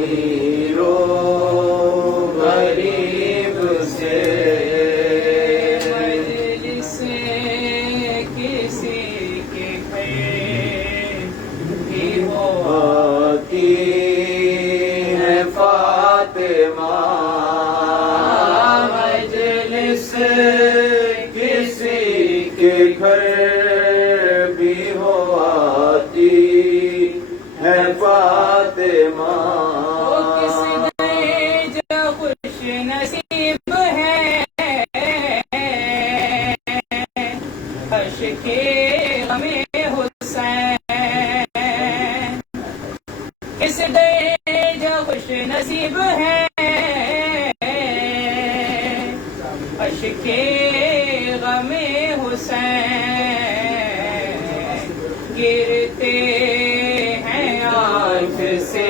امیر و غریب سے مجلس کسی کے گھر بھی ہوتی ہے فاطمہ مجلس کسی کے گھر بھی ہو آتی ہے فاطمہ کس درجہ خوش نصیب ہے عشق غم حسین کس درجہ خوش نصیب ہے عشق غم حسین گرتے ہیں آنکھ سے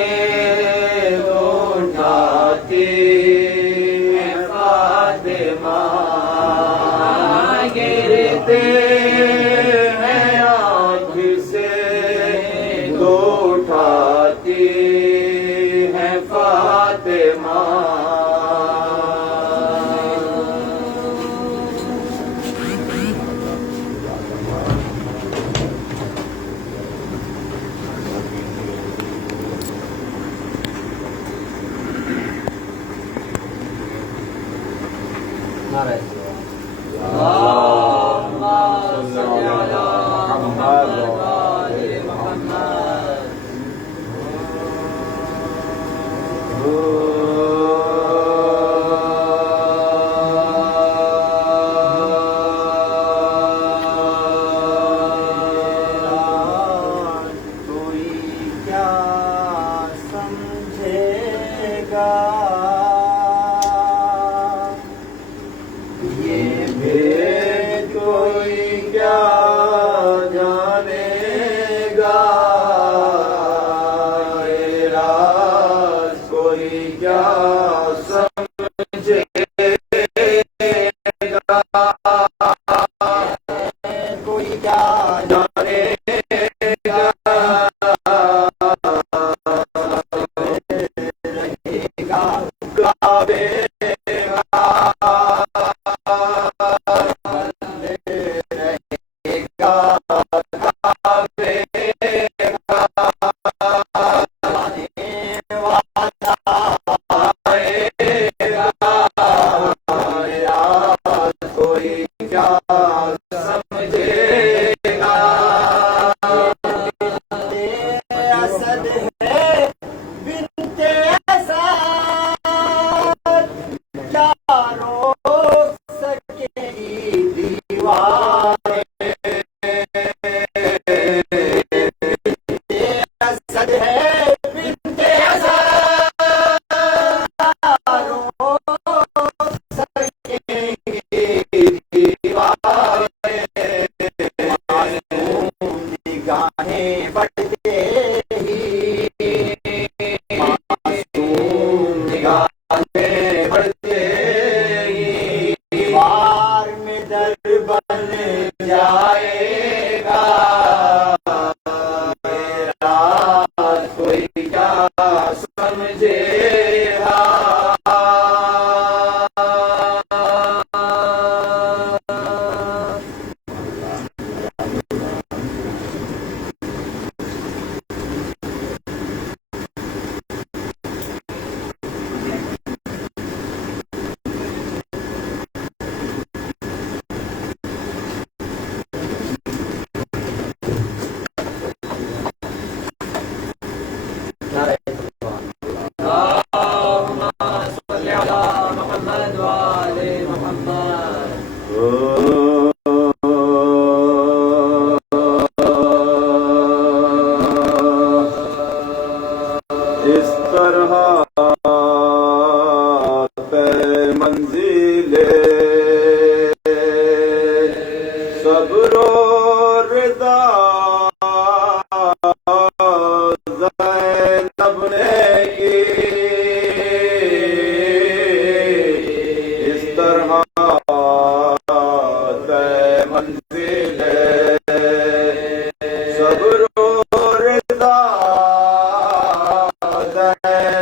اٹھاتی ہے فاطمہ گرتے ہیں آنکھ سے دو اٹھاتی ہے فاطمہ کوئی کیا سمجھے گا یہ بھید کوئی کیا جانے گا یہ راز کوئی کیا سمجھے گا کوئی کیا جانے گا کعبے کوئی کیا سمجھے گا اسد ہے بنت اسد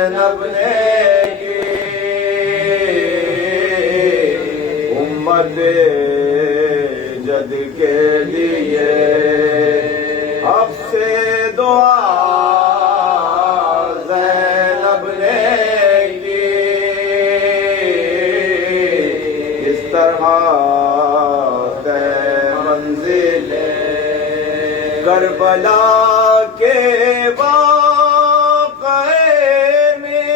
زینب نے کی امت جد کے لیے اب سے دعا زینب نے کی اس طرح منزل کربلا کے واقعے میں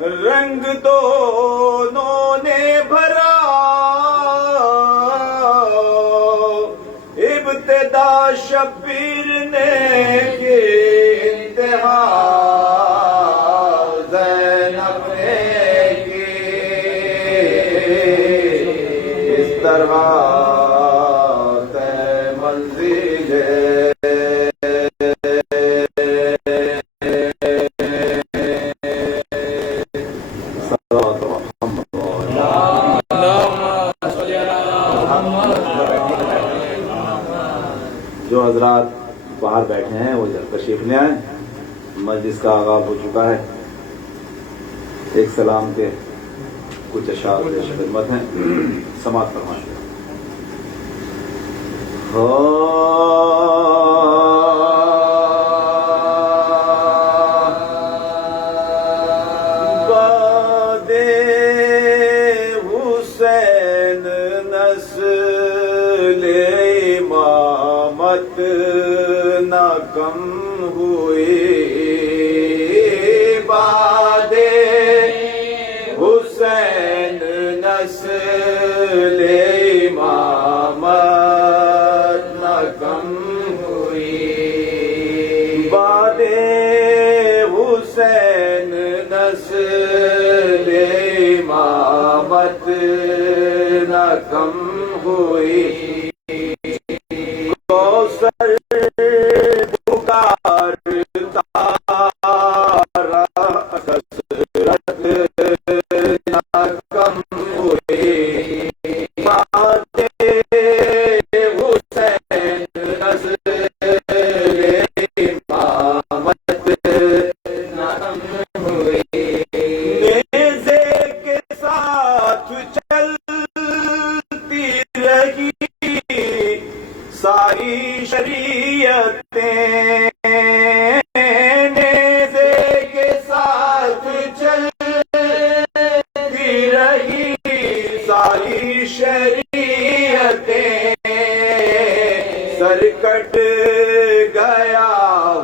رنگ دونوں نے بھرا ابتدا شبیر نے کی انتہا زینب نے کی اس طرح جو حضرات باہر بیٹھے ہیں وہ تشریف لے آئیں. مجلس کا آغاز ہو چکا ہے. ایک سلام کے کچھ اشعار پیش خدمت ہیں، سماعت فرمائیں. باد حسین نسل امامت نہ کم ہوئی، باد حسین نسل امامت نہ کم ہوئی، باد حسین نسل امامت نہ کم ہوئی. کوثر پکارتا کثرت نہ کم ہوئی، باد حسین نسل امامت نہ کم ہوئی. نیزے کے ساتھ چلتی رہی ساری شریعتیں، نیزے کے ساتھ چلتی رہی ساری شریعتیں، سر کٹ گیا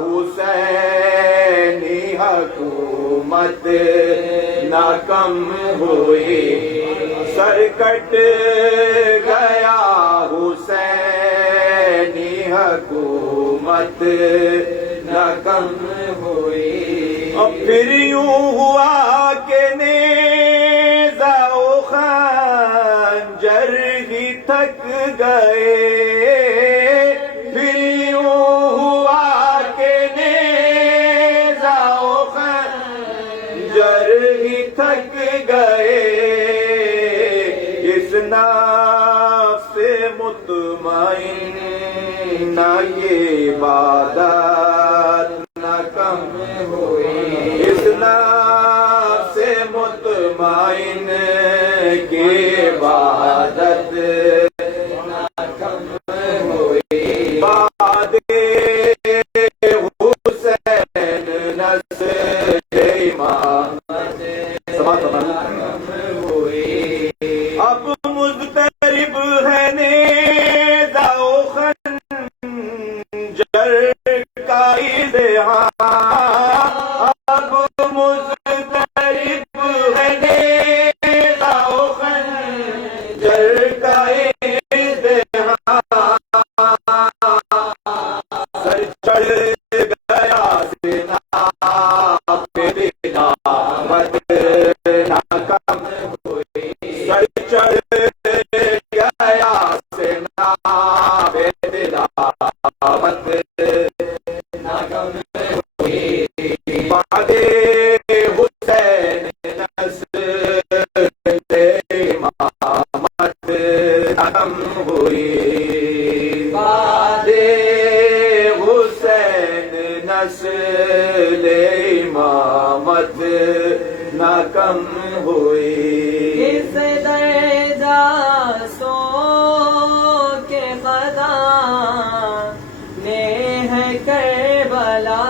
حسینی حکومت نہ کم ہوئی، سر کٹ گیا حسینی حکومت نہ کم ہوئی. اب پھر یوں ہوا کہ نیزہ و خنجر ہی تھک گئے، پھر یوں ہوا کہ نیزہ و خنجر ہی تھک گئے. اس نفس مطمئن نہ یہ عبادت نہ کم ہوئی، اس نفس مطمئن کی عبادت نہ کم ہوئی. باد حسین نسل امامت اب مضطرب ہے نیزہ و خنجر کا اذہان، اب مضطرب ہے نیزہ و خنجر نہ کم ہوئی. کس درجہ سو کے خزانے ہے کربلا.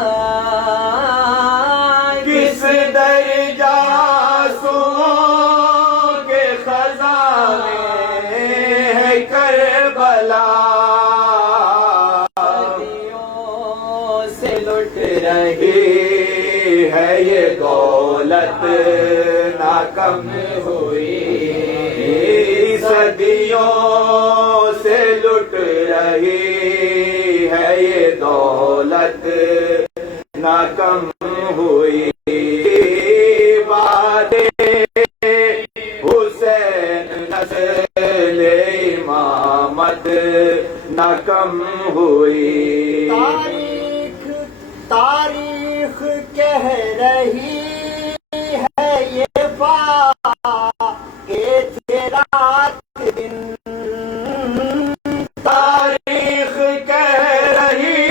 کس درجہ سو کے خزانے ہے کربلا. صدیوں سے لٹ رہی ہے یہ دولت نہ کم ہوئی. صدیوں سے لٹ رہی ہے یہ دولت نہ کم ہوئی. باد حسین نسل امامت نہ کم ہوئی. تاریخ کہہ رہی ہے یہ بات کہ تھے رات دن. تاریخ کہہ رہی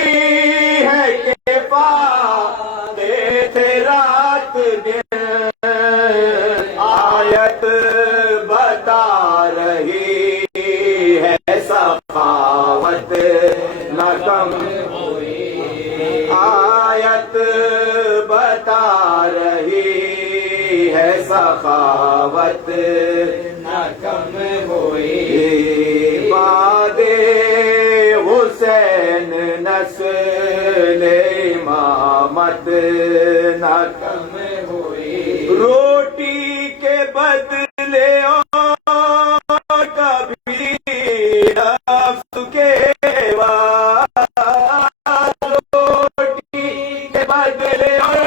ہے کہ پاتے تھے رات دن. آیت بتا رہی ہے سخاوت نہ کم ہوئی. آیت بتا رہی ہے سخاوت نہ کم ہوئی. باد حسین نسل امامت نہ کم ہوئی. روٹی کے بدلے اور کبھی نفس کے روٹی کے بدلے اور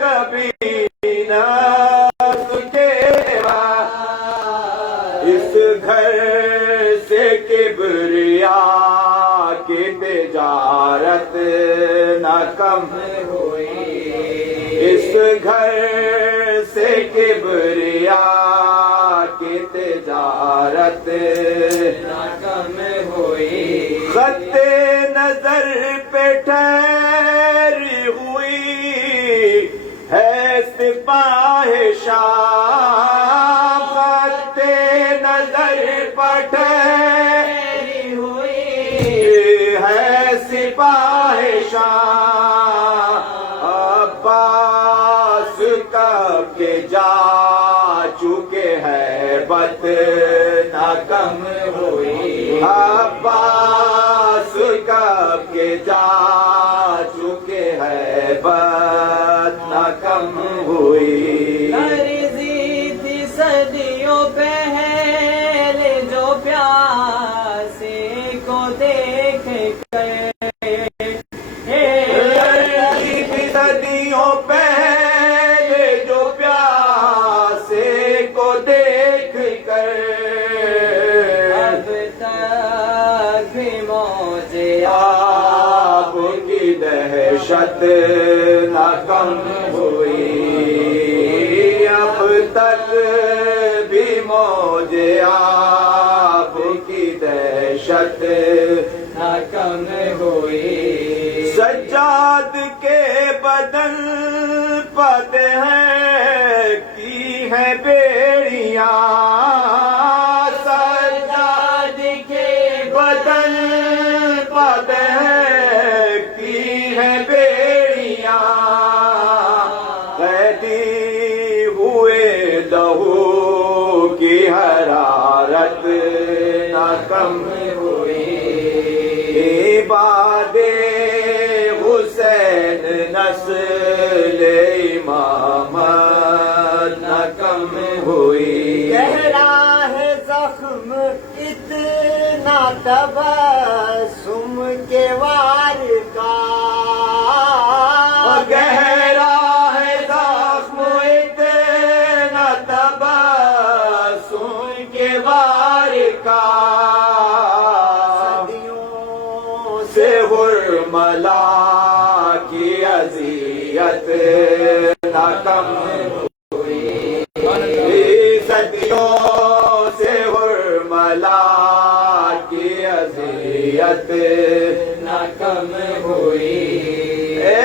کبھی نفس کے اس گھر سے کبریا کی تجارت نہ کم ہوئی. اس گھر سے کبریا کی تجارت نہ کم ہوئی. خط نظر پہ ٹھہری ہوئی ہے سپاہ شام. خط نظر پہ ٹھہری ہوئی ہے سپاہ شام. عباس کب کے جا چکے ہیں بت نہ کم ہوئی. عباس کب کے جا چکے ہیں بت نہ کم ہوئی. عرضی تھی صدیوں پہلے جو پیاسے کو دیکھ کر. صدیوں پہلے جو پیاسے کو دیکھ کر اب تک بھی موج آپ کی دہشت نہ کم ہوئی. اب تک بھی موج آپ کی دہشت نہ کم ہوئی. سجاد کے بدن پتے ہیں کی ہیں بیڑیاں. سجاد کے بدن پتے ہیں کی ہیں بیڑیاں. قیدی ہوئے لہو کی حرارت نہ کم ہوئی. باد حسین نسل امامت نہ کم ہوئی. گہرا ہے زخم اتنا تبسم کے وار کا. گہرا ہے زخم اتنا تبسم کے وار کا. سے حرملا کی اذیت نہ کم ہوئی. صدیوں سے حرملا کی اذیت نہ کم ہوئی. اے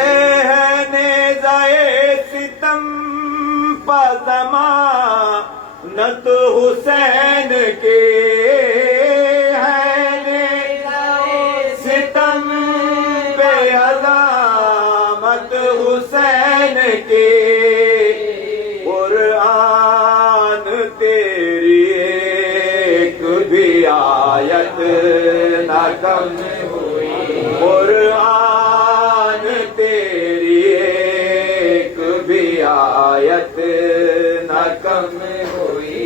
نیزائے ستم ستم پا ضمانت حسین کے ہے، ستم پہ عظمت حسین کے، قرآن تیری ایک بھی آیت نہ کم ہوئی، قرآن تیری ایک بھی آیت نہ کم ہوئی۔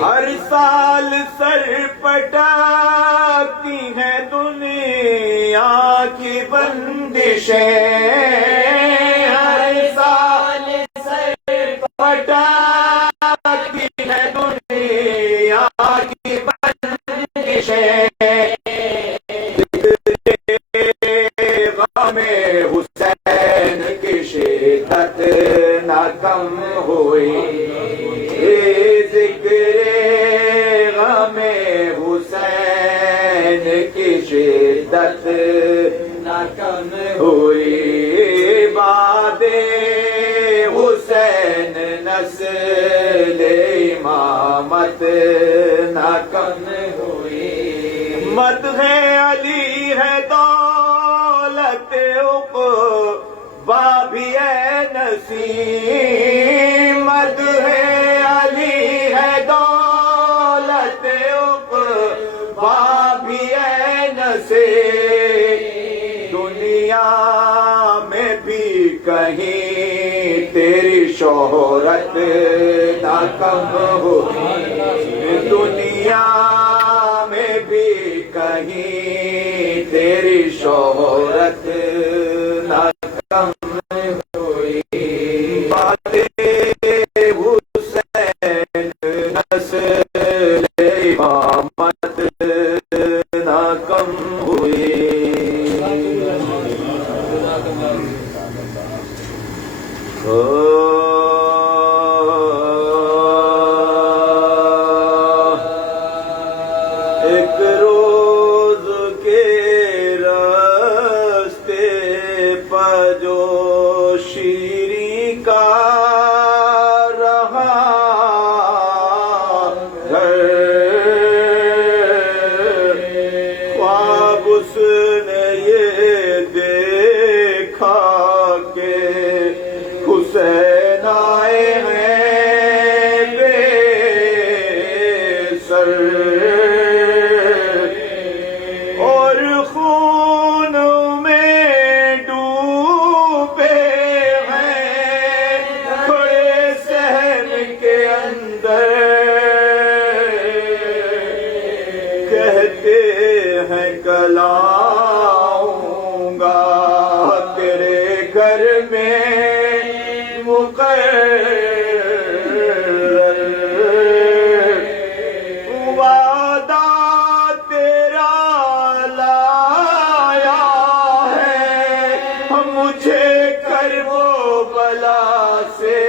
ہر سال سر پٹاتی ہیں دنیا کی بندشیں، ہر سال سر پٹاتی ہیں دنیا کی بندشیں، غم حسین کی شدت نہ کم ہوئی، ذکر غم حسین کی شدت نہ کم ہوئی، باد حسین نسل امامت نہ کم ہوئی، مدح علی ہے دولت عقبیٰ بھی ہے نصیب، مدح علی ہے دولت عقبیٰ بھی ہے نصیب، دنیا میں بھی کہیں تیری شہرت نہ کم ہوئی، دنیا میں بھی کہیں تیری شہرت نہ کم ہوئی، باتیں حسین نسل امامت نہ کم ہوئی۔ ایک روز کے راستے پر جو شیری کا رہا گھر، خواب اس نے یہ دیکھا کہ حسین آئے ہیں بے سر، اور خون میں ڈوبے ہیں کھڑے صحن کے اندر، کہتے ہیں کل آؤں گا تیرے گھر میں مقرر، وعدہ تیرا لایا ہے مجھے کربلا سے،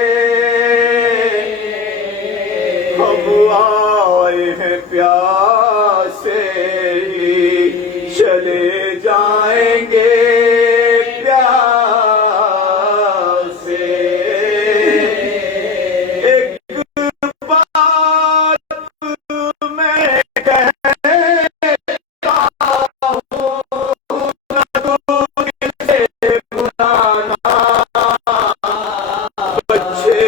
ہم آئے ہیں پیاسے ہی چلے جائیں گے پیاسے، ایک بات میں کہتا ہوں سے بلانا، بچے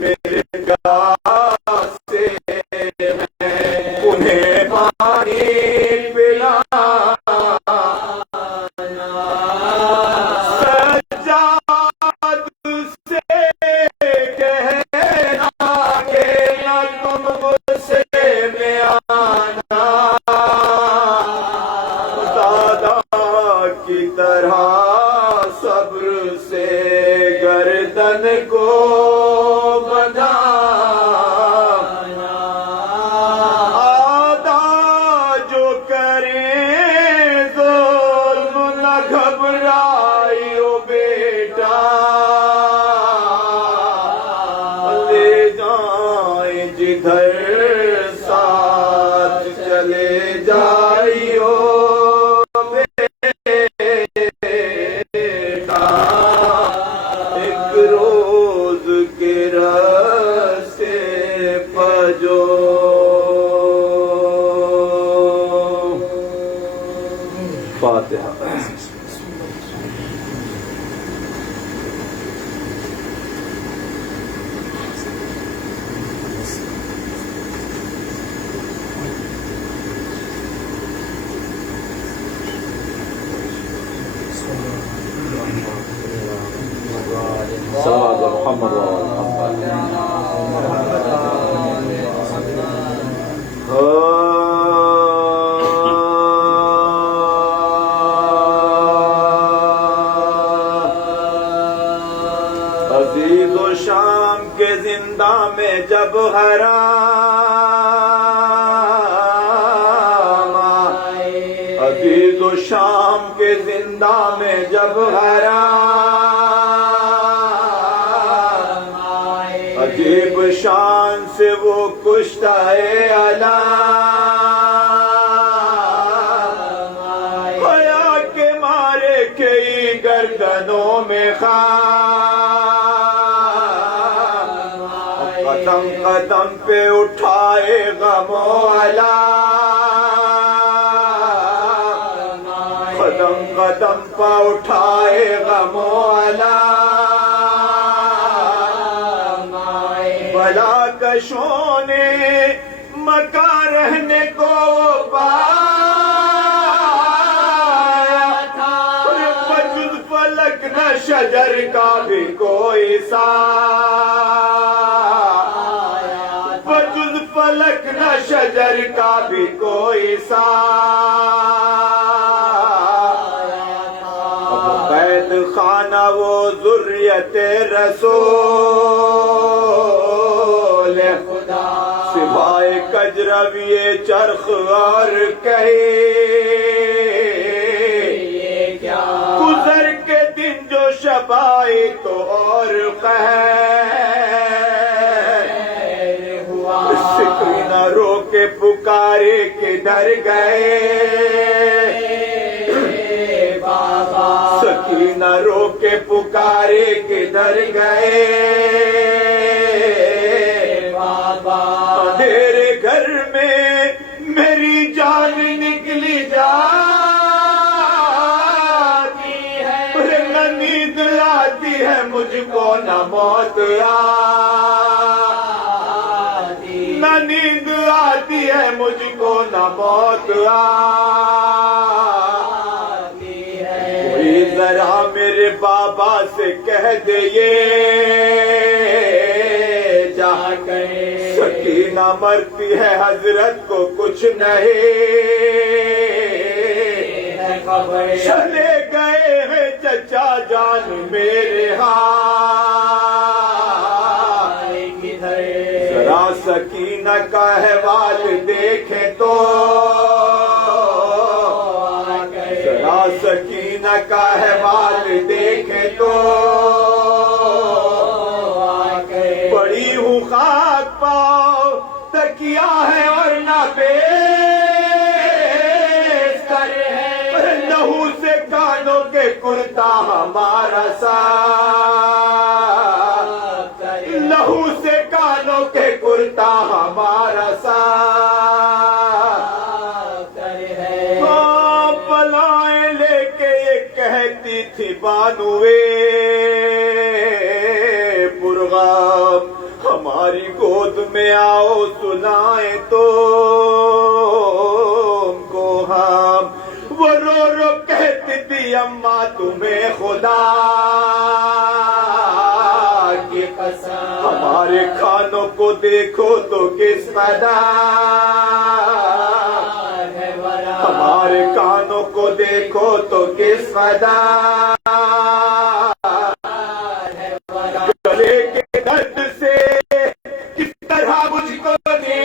میرے پیاسے ہیں انہیں پانی پلانا، سجاد سے کہنا کہ نہ تم غصے میں آنا، دادا کی طرح صبر سے گردن کو بندھانا، آدھا جو کریں ظلم نہ گھبرائیو بیٹا، لے جائیں جدھر ساتھ چلے جائیو بیٹا، ایک روز کے زندہ میں جب حرام آئے، عزیز و شام کے زندہ میں جب حرام آئے، عجیب شان سے وہ کشتا ہے علام آئے، حیا کے مارے کئی گردنوں میں قدم قدم پہ اٹھائے غم و علام، قدم قدم پہ اٹھائے غم و علام، بلا کشوں نے مکہ رہنے کو پایا تھا، بجز فلک نہ شجر کا بھی کوئی فلک نہ شجر کا بھی کوئی قید خانہ وہ ذریت رسول خدا، سوائے کجرویے چرخ اور کہے گزر کے دن جو شب آئی تو اور سکینہ رو کے پکارے کدھر گئے بابا، سکینہ رو کے پکارے کدھر گئے بابا، تیرے گھر میں میری جان نکلی جاتی ہے، نہ نیند آتی ہے مجھ کو نہ موت نہ نیند آتی ہے مجھ کو نہ موت آتی ہے، کوئی ذرا میرے بابا سے کہہ دے یہ جا کر سکینہ مرتی ہے حضرت کو کچھ نہیں خبر، چلے گئے ہیں چچا جان میرے ذرا سکینہ کا احوال دیکھیں تو، ذرا سکینہ کا احوال دیکھیں تو، پڑی ہوں خاک پاؤ تکیا ہے اور نہ بیستر ہے، لہو سے کانوں کے کرتا ہمارا لہو سے کانوں کے کرتا ہمارا بلائیں لے کے یہ کہتی تھی بانوے پرغام، ہماری گود میں آؤ سنائیں تو کو ہم، وہ رو رو کہتی تھی اماں تمہیں خدا کی قسم، ہمارے کھانوں کو دیکھو تو کس قدر ہے ورا، ہمارے کانوں کو دیکھو تو کس قدر ہے ورا، گلے کے درد سے کس طرح مجھ کو دے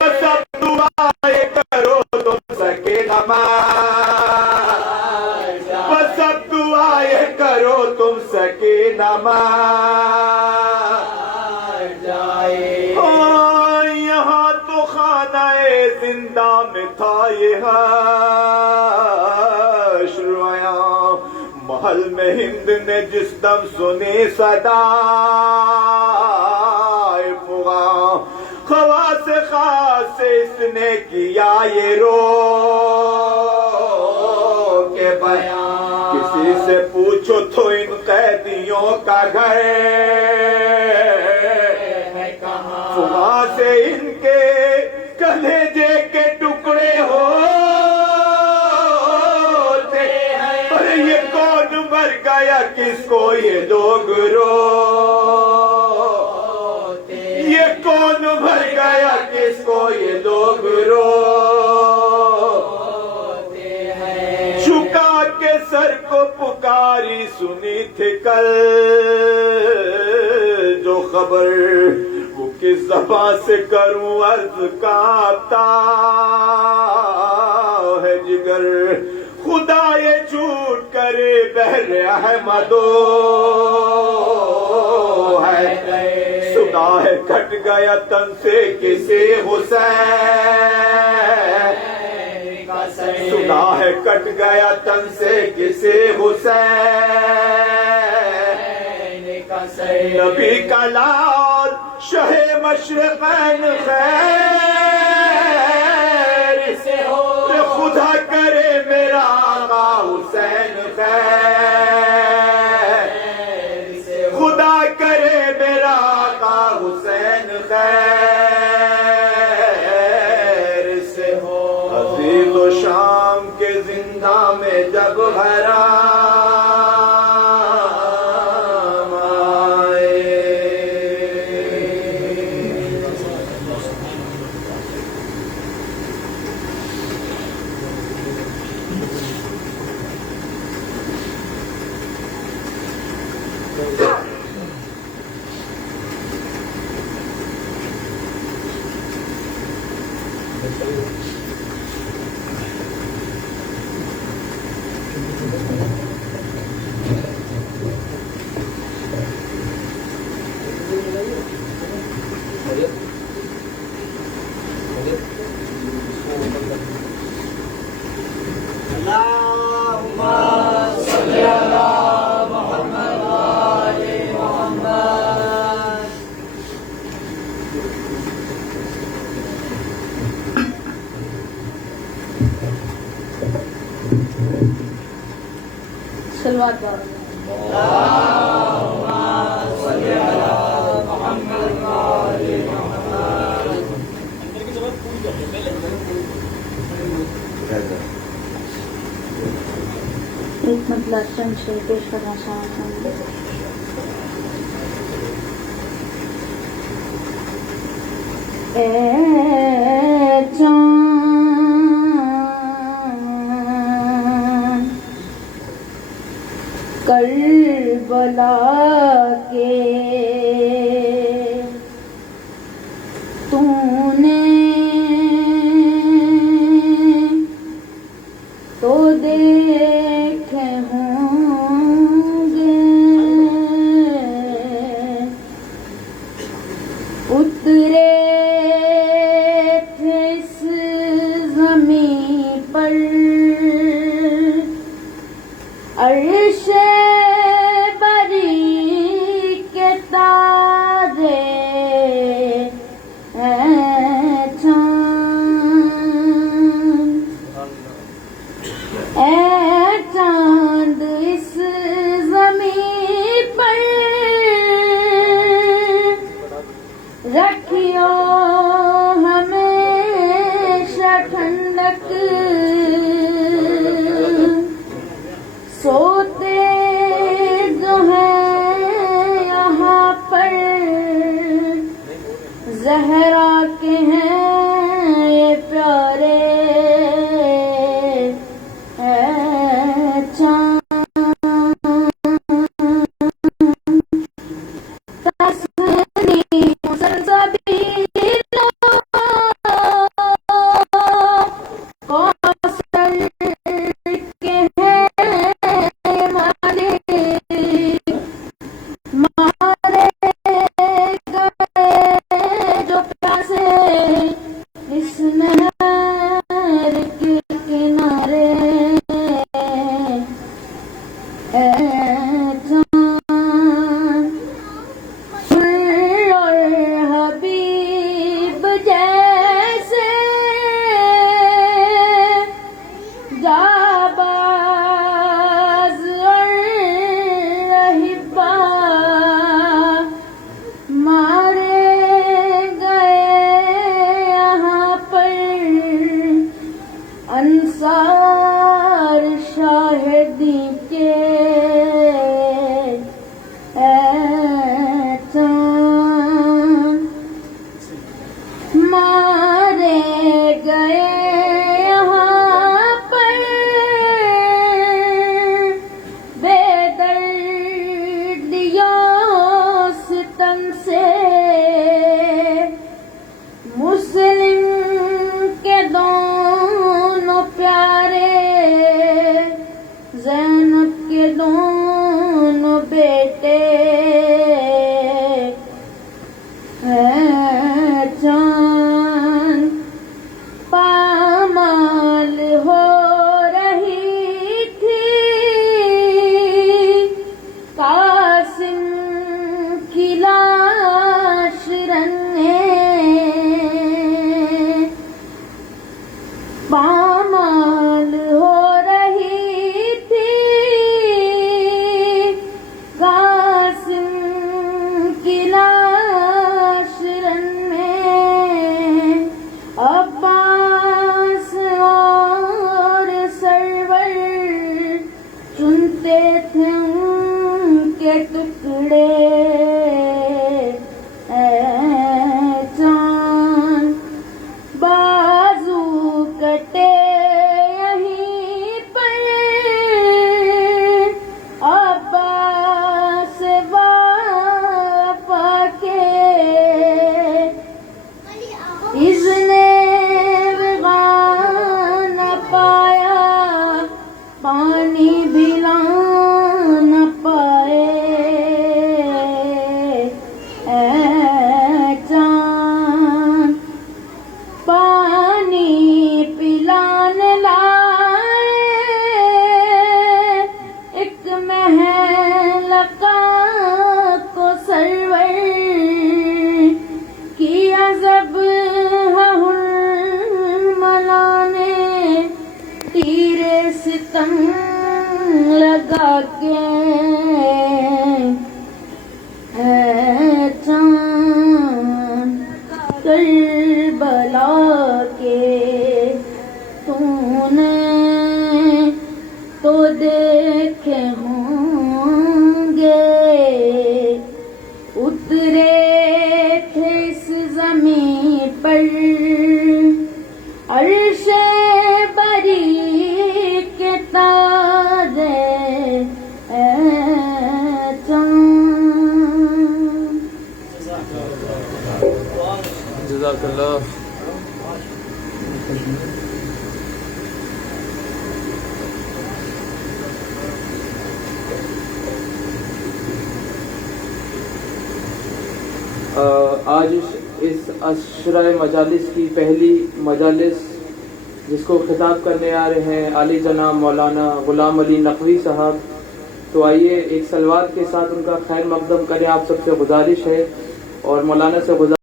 بس اب دعائیں کرو تم سکینہ بس اب دعائیں کرو تم سکینہ جائے، یہاں تو خانہ زندہ میں تھا یہ حشر آیا، محل میں ہند نے جس دم سنی صدا فغاں، خواص خاص سے اس نے کیا یہ رو کے بیان، کسی سے پوچھو تو ان قیدیوں کا گھر ہے کہاں، وہاں سے ان کے کلیجے کے ٹکڑے ہوتے ہیں، اور یہ کون مر گیا کس کو یہ لوگ روتے، یہ کون مر گیا کس کو یہ لوگ روتے ہیں، جھکا کے سر کو پکار پکاری سنی تھی کل، جو خبر وہ کس زبان سے کروں عرض کانپتا ہے جگر، خدا یہ جھوٹ کرے بہر احمدو ہے، سنا ہے کٹ گیا تن سے کسی حسین، سنا ہے کٹ گیا تن سے کسی حسین، نبی کا لال شہ مشرقین خیر سے ہو، خدا کرے میرا آقا حسین خیر سے ہو، خدا کرے میرا آقا حسین خیر سے ہو، عزیز و شام کے زندہ میں جب حرام آئے، صلوات پڑھو۔ ایک مطلب چند شعر پیش کرنا چاہتا ہوں۔ اے چاند کربلا کے تو نے تو دیکھے ہوں گے، اترے تھے اس زمین پر عرش بری کے وطن سے مسلم کے دونوں پیارے زینب کے دونوں بیٹے چاند پامال ہو رہی تھی قاسم کی لاش رنگے پامال ہو رہی تھی قاسم کی لاش رنگے عباس اور سرور چنتے تھے ان کے ٹکڑے اے چاند بازو کٹے یہیں پر عباس وفا کے اذن وغا نہ پایا پانی بھی لا نہ پائے اے چاند پانی پلانے لائے ایک محلقہ کو سرور کیا ذبح حرملا نے تیر ستم لگا کے اے چاند کربلا کے تو نے تو دیکھے ہوں گے اترے تھے اس زمین پر عرش بری کے تاج اے چاند جزاک اللہ. آج اس عشرہ مجالس کی پہلی مجالس جس کو خطاب کرنے آ رہے ہیں عالی جناب مولانا غلام علی نقوی صاحب، تو آئیے ایک سلوات کے ساتھ ان کا خیر مقدم کریں. آپ سب سے گزارش ہے اور مولانا سے گزارش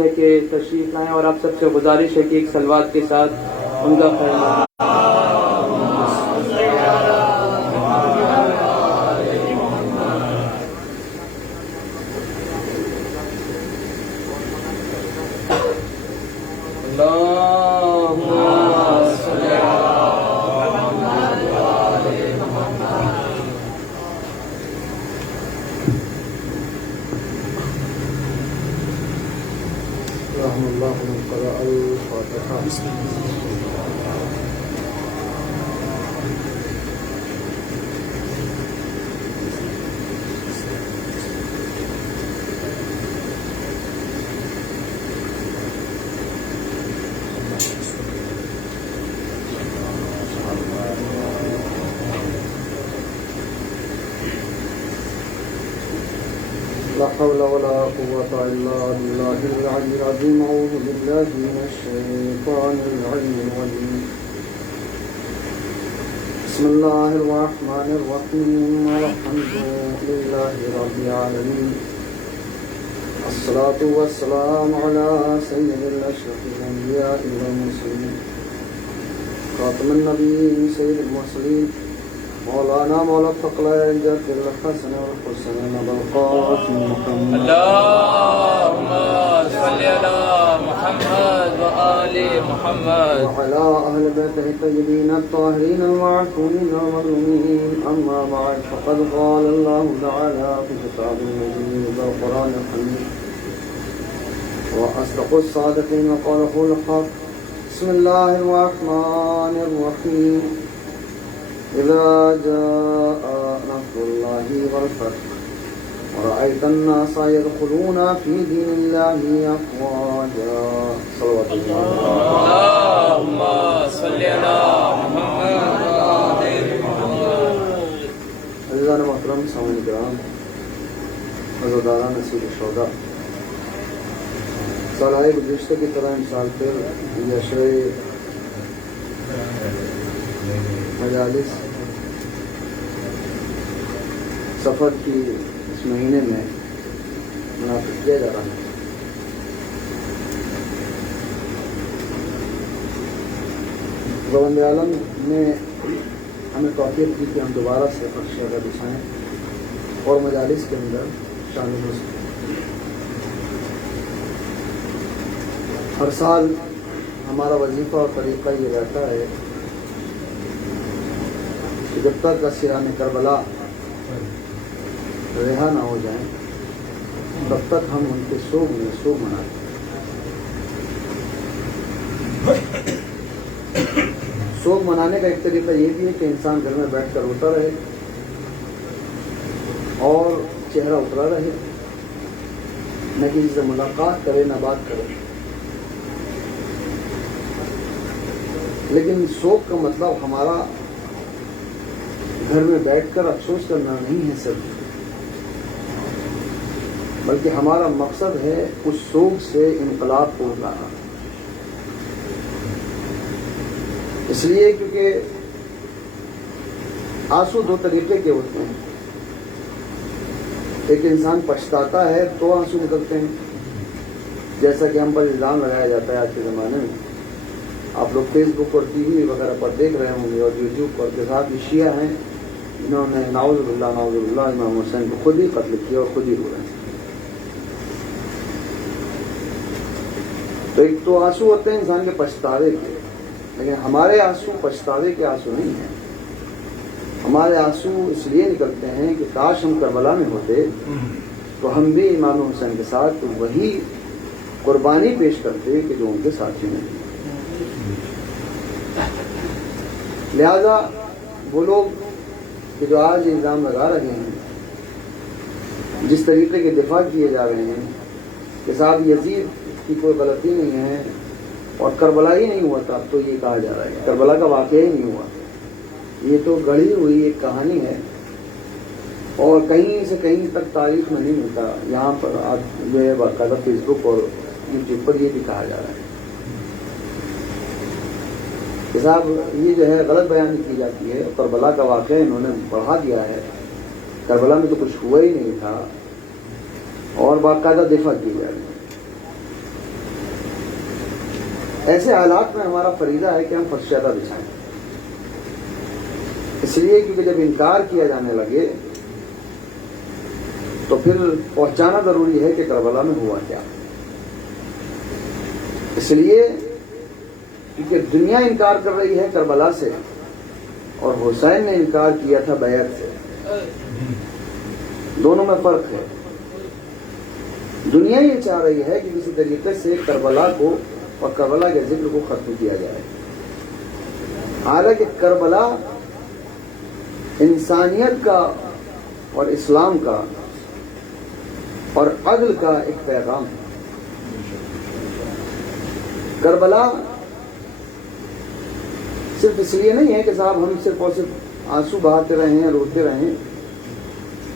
ہے کہ تشریف لائیں، اور آپ سب سے گزارش ہے کہ ایک سلوات کے ساتھ ان کا خیر مقدم لا حول ولا قوة إلا بالله العلي العظيم. أعوذ بالله من الشيطان الرجيم. بسم الله الرحمن الرحيم. الحمد لله رب العالمين. الصلاة والسلام على سيد الأشرف الأنبياء والمرسلين خاتم النبيين سيد المرسلين مولانا مولا الثقلين جد الحسن والحسين أبا القاسم محمد. اللهم صل على محمد وآل محمد وعلى أهل بيته الطيبين الطاهرين المعصومين المظلومين. أما بعد، فقد قال الله تعالى في كتابه المجيد والقرآن الحميد وأصدق الصادقين وقوله الحق. بسم الله الرحمن الرحيم. إذا جاء نصر الله والفرق ورأيت الناس يدخلون في دين الله أفواجا صلوات الله اللهم صل على محمد وآل محمد. عزیزان محترم، سامعین کرام، عزاداران نصیب الشہداء، سالهای گزشتہ کی طرح امسال پر جشن مجالس سفر کی اس مہینے میں منعقد کیا جا رہا ہے. خداوند عالم نے ہمیں توفیق دی کہ ہم دوبارہ سے فرشتہ بچھائیں اور مجالس کے اندر شامل ہو سکیں. ہر سال ہمارا وظیفہ اور طریقہ یہ رہتا ہے کہ جب تک اسیران کربلا رہا نہ ہو جائیں تب تک ہم ان کے سوگ میں سوگ منائیں. سوگ منانے کا ایک طریقہ یہ بھی ہے کہ انسان گھر میں بیٹھ کر روتا رہے اور چہرہ اترا رہے، نہ کسی سے ملاقات کرے نہ بات کرے. لیکن سوگ کا مطلب ہمارا گھر میں بیٹھ کر افسوس کرنا نہیں ہے صرف، بلکہ ہمارا مقصد ہے اس سوگ سے انقلاب کو لانا. اس لیے کیونکہ آنسو دو طریقے کے ہوتے ہیں. ایک انسان پچھتاتا ہے تو آنسو نکلتے ہیں، جیسا کہ ہم پر الزام لگایا جاتا ہے آج کے زمانے میں. آپ لوگ فیس بک اور ٹی وی وغیرہ پر دیکھ رہے ہوں گے اور یوٹیوب پر کے ساتھ بھی شیعہ ہیں جنہوں نے نعوذ باللہ امام حسین کو خود ہی قتل کیا اور خود ہی رو رہے ہیں. تو ایک تو آنسو ہوتے ہیں انسان کے پچھتاوے کے، لیکن ہمارے آنسو پچھتاوے کے آنسو نہیں ہیں. ہمارے آنسو اس لیے نکلتے ہیں کہ کاش ہم کربلا میں ہوتے تو ہم بھی امام حسین کے ساتھ وہی قربانی پیش کرتے کہ جو ان کے ساتھی ہیں. لہذا وہ لوگ کہ جو آج الزام لگا رہے ہیں، جس طریقے کے دفاع کیے جا رہے ہیں کہ صاحب یزید کی کوئی غلطی نہیں ہے اور کربلا ہی نہیں ہوا تھا، تو یہ کہا جا رہا ہے کربلا کا واقعہ ہی نہیں ہوا، یہ تو گڑھی ہوئی ایک کہانی ہے اور کہیں سے کہیں تک تاریخ میں نہیں ملتا. یہاں پر آج جو ہے باقاعدہ فیس بک اور یوٹیوب پر یہ بھی کہا جا رہا ہے کہ صاحب یہ جو ہے غلط بیانی کی جاتی ہے. کربلا کا واقعہ انہوں نے بڑھا دیا ہے، کربلا میں تو کچھ ہوا ہی نہیں تھا اور باقاعدہ دفاع کی جا رہی ہے. ایسے حالات میں ہمارا فریضہ ہے کہ ہم فرشتہ بچھائیں. اس لیے کیونکہ جب انکار کیا جانے لگے تو پھر پہنچانا ضروری ہے کہ کربلا میں ہوا کیا. اس لیے کیونکہ دنیا انکار کر رہی ہے کربلا سے اور حسین نے انکار کیا تھا بیعت سے. دونوں میں فرق ہے. دنیا یہ چاہ رہی ہے کہ کسی طریقے سے کربلا کو اور کربلا کے ذکر کو ختم کیا جائے، حالانکہ کربلا انسانیت کا اور اسلام کا اور عدل کا ایک پیغام ہے. کربلا صرف اس لیے نہیں ہے کہ صاحب ہم صرف اور صرف آنسو بہاتے رہیں روتے رہیں.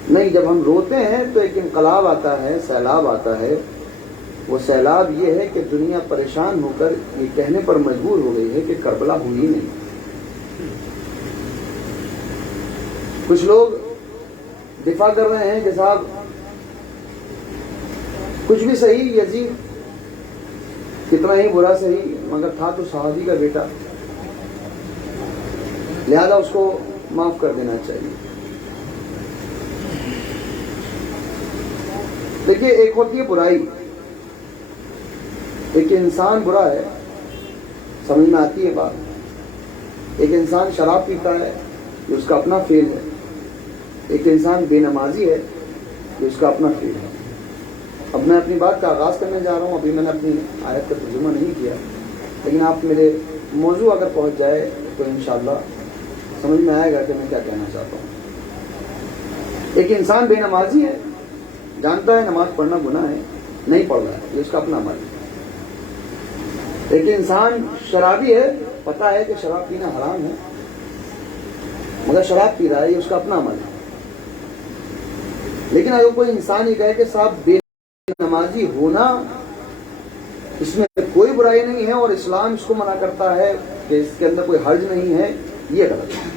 نہیں، جب ہم روتے ہیں تو ایک انقلاب آتا ہے، سیلاب آتا ہے. وہ سیلاب یہ ہے کہ دنیا پریشان ہو کر یہ کہنے پر مجبور ہو گئی ہے کہ کربلا ہوئی نہیں. کچھ لوگ دفاع کر رہے ہیں کہ صاحب کچھ بھی صحیح، یزید کتنا ہی برا صحیح مگر تھا تو صحابی کا بیٹا، لہذا اس کو معاف کر دینا چاہیے. دیکھیے، ایک ہوتی ہے برائی، ایک انسان برا ہے سمجھ میں آتی ہے بات. ایک انسان شراب پیتا ہے یہ اس کا اپنا فیل ہے. ایک انسان بے نمازی ہے یہ اس کا اپنا فیل ہے. اب میں اپنی بات کا آغاز کرنے جا رہا ہوں. ابھی میں نے اپنی آیت کا ترجمہ نہیں کیا، لیکن آپ میرے موضوع اگر پہنچ جائے تو انشاءاللہ سمجھ میں آئے گا کہ میں کیا کہنا چاہتا ہوں. ایک انسان بے نمازی ہے، جانتا ہے نماز پڑھنا گناہ ہے، نہیں پڑھ رہا ہے، یہ اس کا اپنا عمل ہے۔ ایک انسان شرابی ہے، پتا ہے کہ شراب پینا حرام ہے مگر شراب پی رہا ہے، یہ اس کا اپنا عمل ہے۔ لیکن اگر کوئی انسان یہ کہے کہ صاحب بے نمازی ہونا اس میں کوئی برائی نہیں ہے اور اسلام اس کو منع کرتا ہے کہ اس کے اندر کوئی حرج نہیں ہے، یہ غلط ہے۔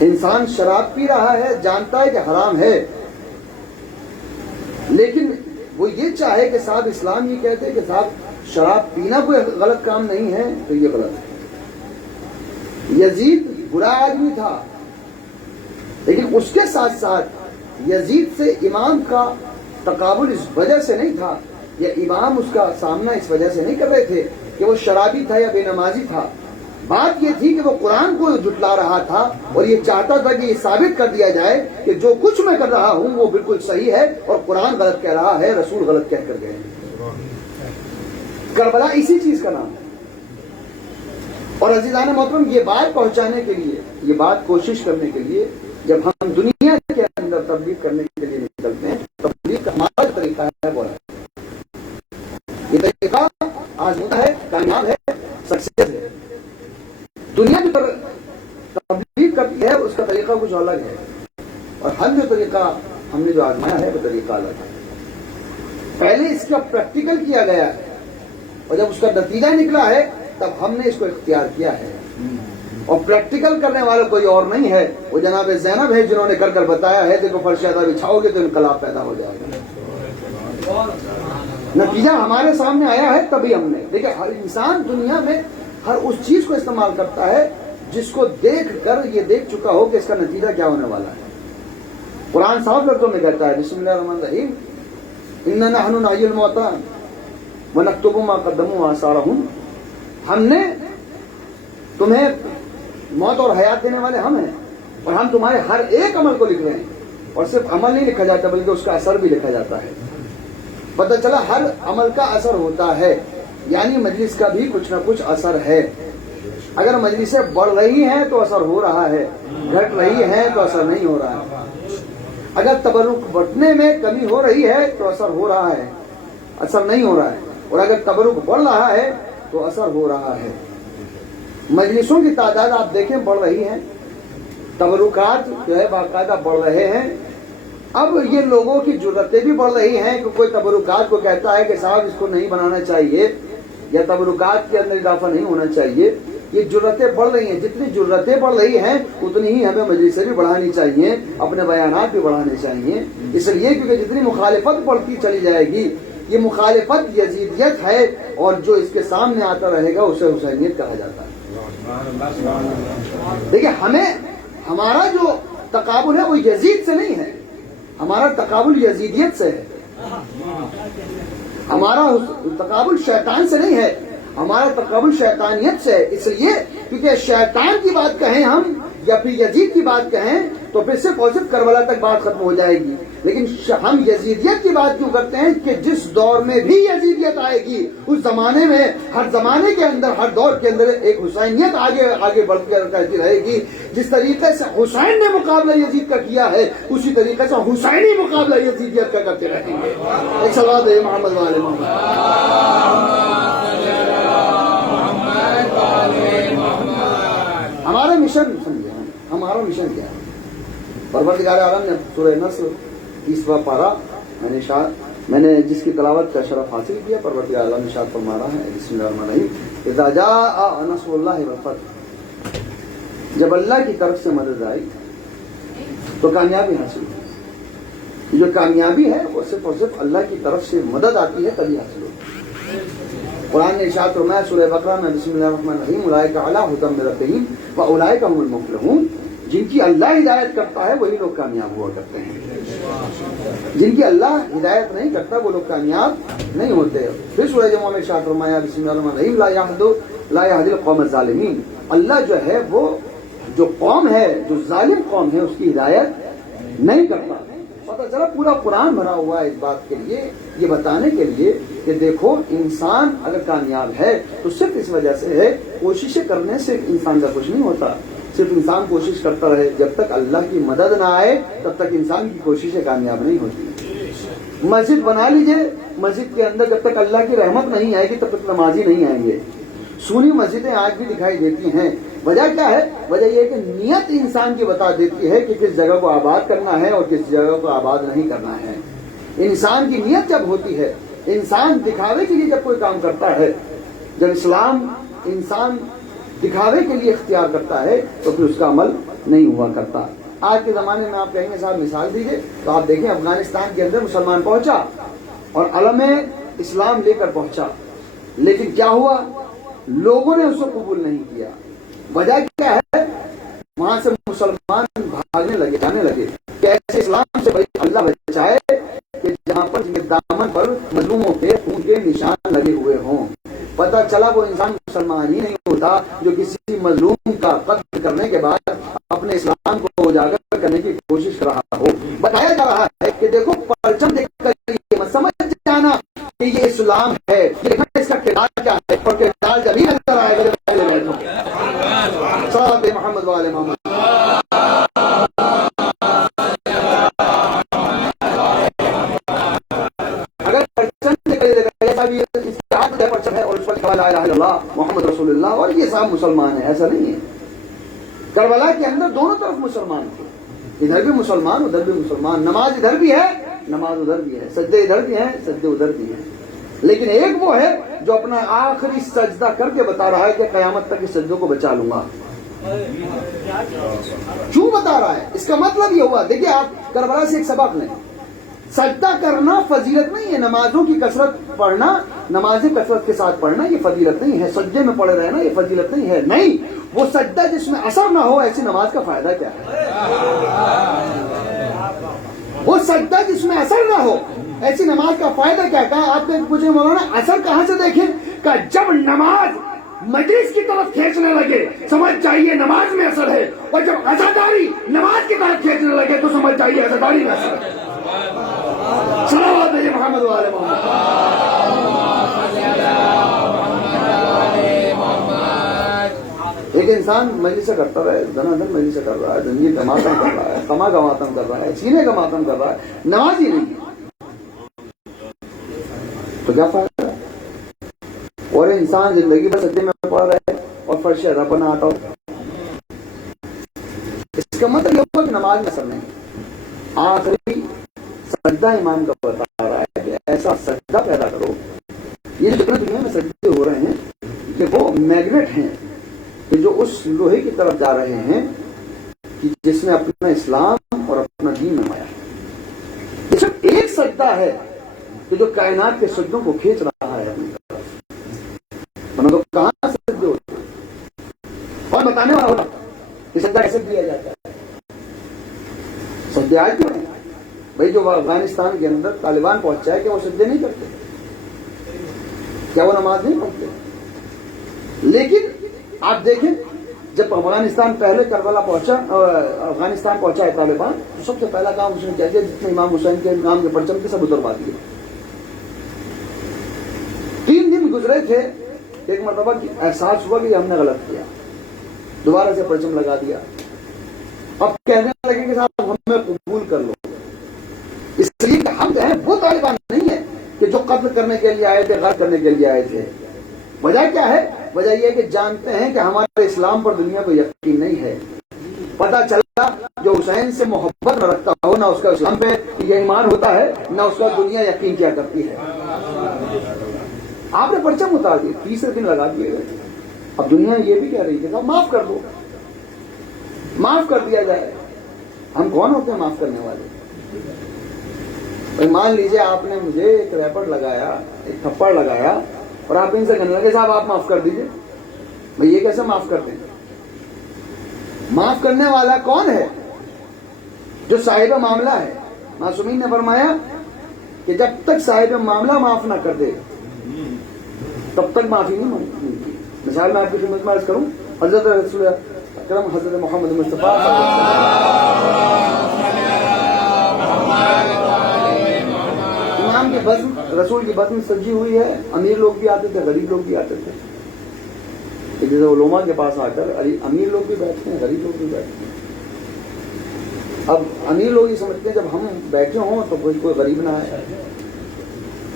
انسان شراب پی رہا ہے، جانتا ہے کہ حرام ہے، لیکن وہ یہ چاہے کہ صاحب اسلام یہ کہتے کہ صاحب شراب پینا کوئی غلط کام نہیں ہے، تو یہ غلط ہے۔ یزید برا آدمی تھا، لیکن اس کے ساتھ ساتھ یزید سے امام کا تقابل اس وجہ سے نہیں تھا، یا امام اس کا سامنا اس وجہ سے نہیں کر رہے تھے کہ وہ شرابی تھا یا بے نمازی تھا۔ بات یہ تھی کہ وہ قرآن کو جھٹلا رہا تھا اور یہ چاہتا تھا کہ یہ ثابت کر دیا جائے کہ جو کچھ میں کر رہا ہوں وہ بالکل صحیح ہے اور قرآن غلط کہہ رہا ہے، رسول غلط کہہ کر گئے۔ کربلا اسی چیز کا نام ہے۔ اور عزیزان محترم، یہ بات پہنچانے کے لیے، یہ بات کوشش کرنے کے لیے جب ہم دنیا کے اندر تبلیغ کرنے کے لیے نکلتے ہیں، تبلیغ کا ہمارا طریقہ ہے بولا، یہ طریقہ آزمودہ ہے، کامیاب ہے، سکسیس ہے۔ دنیا کی تبلیغ کرتی ہے اس کا طریقہ کچھ الگ ہے، اور ہم جو طریقہ ہم نے جو آزمایا ہے وہ طریقہ الگ ہے۔ پہلے اس کا پریکٹیکل کیا گیا ہے اور جب اس کا نتیجہ نکلا ہے تب ہم نے اس کو اختیار کیا ہے، اور پریکٹیکل کرنے والا کوئی اور نہیں ہے، وہ جناب زینب ہے جنہوں نے کر کر بتایا ہے دیکھو فرشادہ بچھاؤ گے تو انقلاب پیدا ہو جائے گا۔ نتیجہ ہمارے سامنے آیا ہے تبھی ہم نے۔ دیکھیں، ہر انسان دنیا میں ہر اس چیز کو استعمال کرتا ہے جس کو دیکھ کر یہ دیکھ چکا ہو کہ اس کا نتیجہ کیا ہونے والا ہے۔ قرآن صاف لفظوں میں کہتا ہے بسم اللہ الرحمن الرحیم انا نحن نحیی الموتى ونکتب ما قدموا وآثارهم، ہم نے تمہیں موت اور حیات دینے والے ہم ہیں، اور ہم تمہارے ہر ایک عمل کو لکھ رہے ہیں، اور صرف عمل نہیں لکھا جاتا بلکہ اس کا اثر بھی لکھا جاتا ہے۔ پتہ چلا ہر عمل کا اثر ہوتا ہے، یعنی مجلس کا بھی کچھ نہ کچھ اثر ہے۔ اگر مجلسیں بڑھ رہی ہیں تو اثر ہو رہا ہے، گھٹ رہی ہیں تو اثر نہیں ہو رہا ہے۔ اگر تبرک بٹنے میں کمی ہو رہی ہے تو اثر ہو رہا ہے، اثر نہیں ہو رہا ہے، اور اگر تبرک بڑھ رہا ہے تو اثر ہو رہا ہے۔ مجلسوں کی تعداد آپ دیکھیں بڑھ رہی ہے، تبرکات جو ہے باقاعدہ بڑھ رہے ہیں۔ اب یہ لوگوں کی جرتیں بھی بڑھ رہی ہیں کہ کوئی تبرکات کو کہتا ہے کہ صاحب اس کو نہیں بنانا چاہیے یا تبرکات کے اندر اضافہ نہیں ہونا چاہیے۔ یہ جرتیں بڑھ رہی ہیں، جتنی جرتیں بڑھ رہی ہیں اتنی ہی ہمیں مجلسیں بھی بڑھانی چاہیے، اپنے بیانات بھی بڑھانے چاہیے، اس لیے کیونکہ جتنی مخالفت بڑھتی چلی جائے گی، یہ مخالفت یزیدیت ہے، اور جو اس کے سامنے آتا رہے گا اسے حسینیت کہا جاتا ہے۔ دیکھیں، ہمارا جو تقابل ہے وہ یزید سے نہیں ہے، ہمارا تقابل یزیدیت سے ہے، ہمارا تقابل شیطان سے نہیں ہے، ہمارا تقابل شیطانیت سے ہے۔ اس لیے کیونکہ شیطان کی بات کہیں ہم یا پھر یزید کی بات کہیں تو پھر صرف اور صرف کربلا تک بات ختم ہو جائے گی، لیکن ہم یزیدیت کی بات کیوں کرتے ہیں کہ جس دور میں بھی یزیدیت آئے گی اس زمانے میں، ہر زمانے کے اندر، ہر دور کے اندر ایک حسینیت آگے بڑھ کر کرتی رہے گی۔ جس طریقے سے حسین نے مقابلہ یزید کا کیا ہے اسی طریقے سے حسینی مقابلہ یزیدیت کا کرتے رہیں گے۔ ایک صلوات ہے محمد وعلی محمد۔ ہمارا مشن سمجھے، ہمارا مشن کیا ہے؟ پروردگار عالم نے سورہ نصر 30واں پارہ میں نے جس کی تلاوت کا شرف حاصل کیا، پروردگار عالم نے ارشاد فرما رہا ہے بسم اللہ الرحمن الرحیم اذا جاء نصر اللہ والفتح، جب اللہ کی طرف سے مدد آئی تو کامیابی حاصل ہوئی۔ جو کامیابی ہے وہ صرف اور صرف اللہ کی طرف سے مدد آتی ہے تبھی حاصل ہوتی ہے۔ قرآن نے ارشاد فرمایا سورہ بقرہ میں بسم اللہ الرحمن الرحیم اولئک علی ھدی من ربہم واولئک هم المفلحون، جن کی اللہ ہدایت کرتا ہے وہی لوگ کامیاب ہوا کرتے ہیں، جن کی اللہ ہدایت نہیں کرتا وہ لوگ کامیاب نہیں ہوتے۔ پھر سورہ جمعہ میں ارشاد فرمایا بسم اللہ الرحمن الرحیم لا یہدی القوم الظالمین، اللہ جو ہے وہ جو قوم ہے، جو ظالم قوم ہے، اس کی ہدایت نہیں کرتا۔ پتہ چلا پورا قرآن بھرا ہوا ہے اس بات کے لیے، یہ بتانے کے لیے کہ دیکھو انسان اگر کامیاب ہے تو صرف اس وجہ سے ہے، کوششیں کرنے سے انسان کا کچھ نہیں ہوتا، صرف انسان کوشش کرتا رہے، جب تک اللہ کی مدد نہ آئے تب تک انسان کی کوششیں کامیاب نہیں ہوتی۔ مسجد بنا لیجئے، مسجد کے اندر جب تک اللہ کی رحمت نہیں آئے گی تب تک نمازی نہیں آئیں گے۔ سونی مسجدیں آج بھی دکھائی دیتی ہیں، وجہ کیا ہے؟ وجہ یہ ہے کہ نیت انسان کی بتا دیتی ہے کہ کس جگہ کو آباد کرنا ہے اور کس جگہ کو آباد نہیں کرنا ہے۔ انسان کی نیت جب ہوتی ہے، انسان دکھاوے کے لیے جب کوئی کام کرتا ہے، جب اسلام انسان دکھاوے کے لیے اختیار کرتا ہے تو پھر اس کا عمل نہیں ہوا کرتا۔ آج کے زمانے میں آپ کہیں گے صاحب مثال دیجیے، تو آپ دیکھیں افغانستان کے اندر مسلمان پہنچا اور علم اسلام لے کر پہنچا، لیکن کیا ہوا؟ لوگوں نے اس کو قبول نہیں کیا۔ وجہ کیا ہے؟ وہاں سے مسلمان بھاگنے لگے، جانے لگے کہ ایسے اسلام سے بھائی اللہ بچائے کہ جہاں پر دامن پر مظلوموں کے خون کے نشان لگے ہوئے ہوں۔ پتہ چلا وہ انسان مسلمان ہی نہیں ہوتا جو کسی مظلوم کا قتل کرنے کے بعد اپنے اسلام کو اجاگر کرنے کی کوشش کر رہا ہو۔ بتایا جا رہا ہے کہ دیکھو پرچم دیکھ کر یہ مت سمجھ جانا کہ یہ اسلام ہے، لیکن اس کا کردار کیا ہے، اور کردار جب ہی نظر آئے گا جب پہلے بیٹھو صاحب محمد والے محمد۔ اگر پرچم پرچم ہے اور اس پر لا الہ الا اللہ محمد رسول اللہ اور یہ صاحب مسلمان ہے، ایسا نہیں ہے۔ کربلا کے اندر دونوں طرف مسلمان تھے، ادھر بھی مسلمان ادھر بھی مسلمان، نماز ادھر بھی ہے نماز ادھر بھی ہے، سجدے ادھر بھی ہیں سجدے ادھر بھی ہیں، لیکن ایک وہ ہے جو اپنا آخری سجدہ کر کے بتا رہا ہے کہ قیامت تک اس سجدوں کو بچا لوں گا۔ کیوں بتا رہا ہے؟ اس کا مطلب یہ ہوا، دیکھیے آپ کربلا سے ایک سبق لیں، سجدہ کرنا فضیلت نہیں ہے، نمازوں کی کثرت پڑھنا، نمازیں کثرت کے ساتھ پڑھنا یہ فضیلت نہیں ہے، سجدے میں پڑے رہنا یہ فضیلت نہیں ہے، نہیں، وہ سجدہ جس میں اثر نہ ہو ایسی نماز کا فائدہ کیا ہے؟ وہ سجدہ جس میں اثر نہ ہو ایسی نماز کا فائدہ کیا ہے؟ آپ نے پوچھے مولانا اثر کہاں سے دیکھیں؟ کہ جب نماز مجلس کی طرف کھینچنے لگے سمجھ جائیے نماز میں اثر ہے، اور جب عزاداری نماز کی طرف کھینچنے لگے تو سمجھ جائیے عزاداری میں اثر ہے۔ صلوات علی محمد وعلی محمد۔ ایک انسان مجلس سے کرتا رہے، دن دن مجلس سے کر رہا ہے، زندگی کا ماتم کر رہا ہے، کما کا ماتم کر رہا ہے، سینے کا ماتم کر رہا ہے، نماز ہی نہیں تو کیا فائدہ؟ اور انسان زندگی بھر سجدے میں پڑ رہا ہے اور فرش ادا پر نہ آتا ہو، اس کا مطلب یہ ہوگا کہ نماز میں اثر نہیں۔ آخری سجدہ امام کا بتا رہا ہے کہ ایسا سجدہ پیدا کرو، یہ جو دنیا میں سجدے ہو رہے ہیں کہ وہ میگنیٹ ہیں کہ جو اس لوہے کی طرف جا رہے ہیں کہ جس نے اپنا اسلام اور اپنا دین نمایا ہے۔ یہ صرف ایک سجدہ ہے کہ جو کائنات کے سجدوں کو کھینچ رہا ہے اپنی طرف، ورنہ تو کہاں سجدے ہوتے ہیں؟ اور بتانے والا ہوگا کہ سجدہ کیسے کیا جاتا ہے۔ سجدے آج کیوں ہیں؟ بھائی جو افغانستان کے اندر طالبان پہنچا ہے کہ وہ سجدے نہیں کرتے، کیا وہ نماز نہیں پڑھتے؟ لیکن آپ دیکھیں جب افغانستان پہلے کربلا پہنچا، افغانستان پہنچا ہے طالبان، تو سب سے پہلا کام اس نے کیا کیا؟ جتنے امام حسین کے نام کے پرچم کے سب اتروا دیے۔ 3 دن گزرے تھے، ایک مرتبہ احساس ہوا کہ ہم نے غلط کیا، دوبارہ سے پرچم لگا دیا، اب کہنے لگے کہ صاحب ہمیں قبول کر لو، اس لیے کہ ہم جو ہیں وہ طالبان نہیں ہے کہ جو قتل کرنے کے لیے آئے تھے، غرق کرنے کے لیے آئے تھے۔ وجہ کیا ہے؟ وجہ یہ ہے کہ جانتے ہیں کہ ہمارے اسلام پر دنیا کو یقین نہیں ہے۔ پتہ چلا جو حسین سے محبت نہ رکھتا ہو، نہ اس کا اسلام پہ یہ ایمان ہوتا ہے، نہ اس کا دنیا یقین کیا کرتی ہے۔ آپ نے پرچم اتار دیے، 30 دن لگا دیے گئے، اب دنیا یہ بھی کہہ رہی ہے کہ معاف کر دو، معاف کر دیا جائے۔ ہم کون ہوتے ہیں معاف کرنے والے؟ مان لیجئے آپ نے مجھے ایک ریپٹ لگایا، ایک تھپڑ لگایا، اور آپ ان سے کہنے لگے صاحب آپ معاف کر دیجئے، بھئی یہ کیسے معاف کرتے ہیں؟ معاف کرنے والا کون ہے؟ جو صاحب معاملہ ہے۔ معصومین نے فرمایا کہ جب تک صاحب معاملہ معاف نہ کر دے تب تک معافی نہیں ملتی۔ مثال میں آپ کی خدمت میں عرض کروں، حضرت رسول اکرم حضرت محمد مصطفیٰ امام کی بزم، رسول کی بزم سجی ہوئی ہے، امیر لوگ بھی آتے تھے، غریب لوگ بھی آتے تھے۔ ایک جیسے علماء کے پاس آ کر امیر لوگ بھی بیٹھتے ہیں، غریب لوگ بھی بیٹھتے ہیں. اب امیر لوگ یہ سمجھتے ہیں جب ہم بیٹھے ہوں تو کوئی غریب نہ آئے،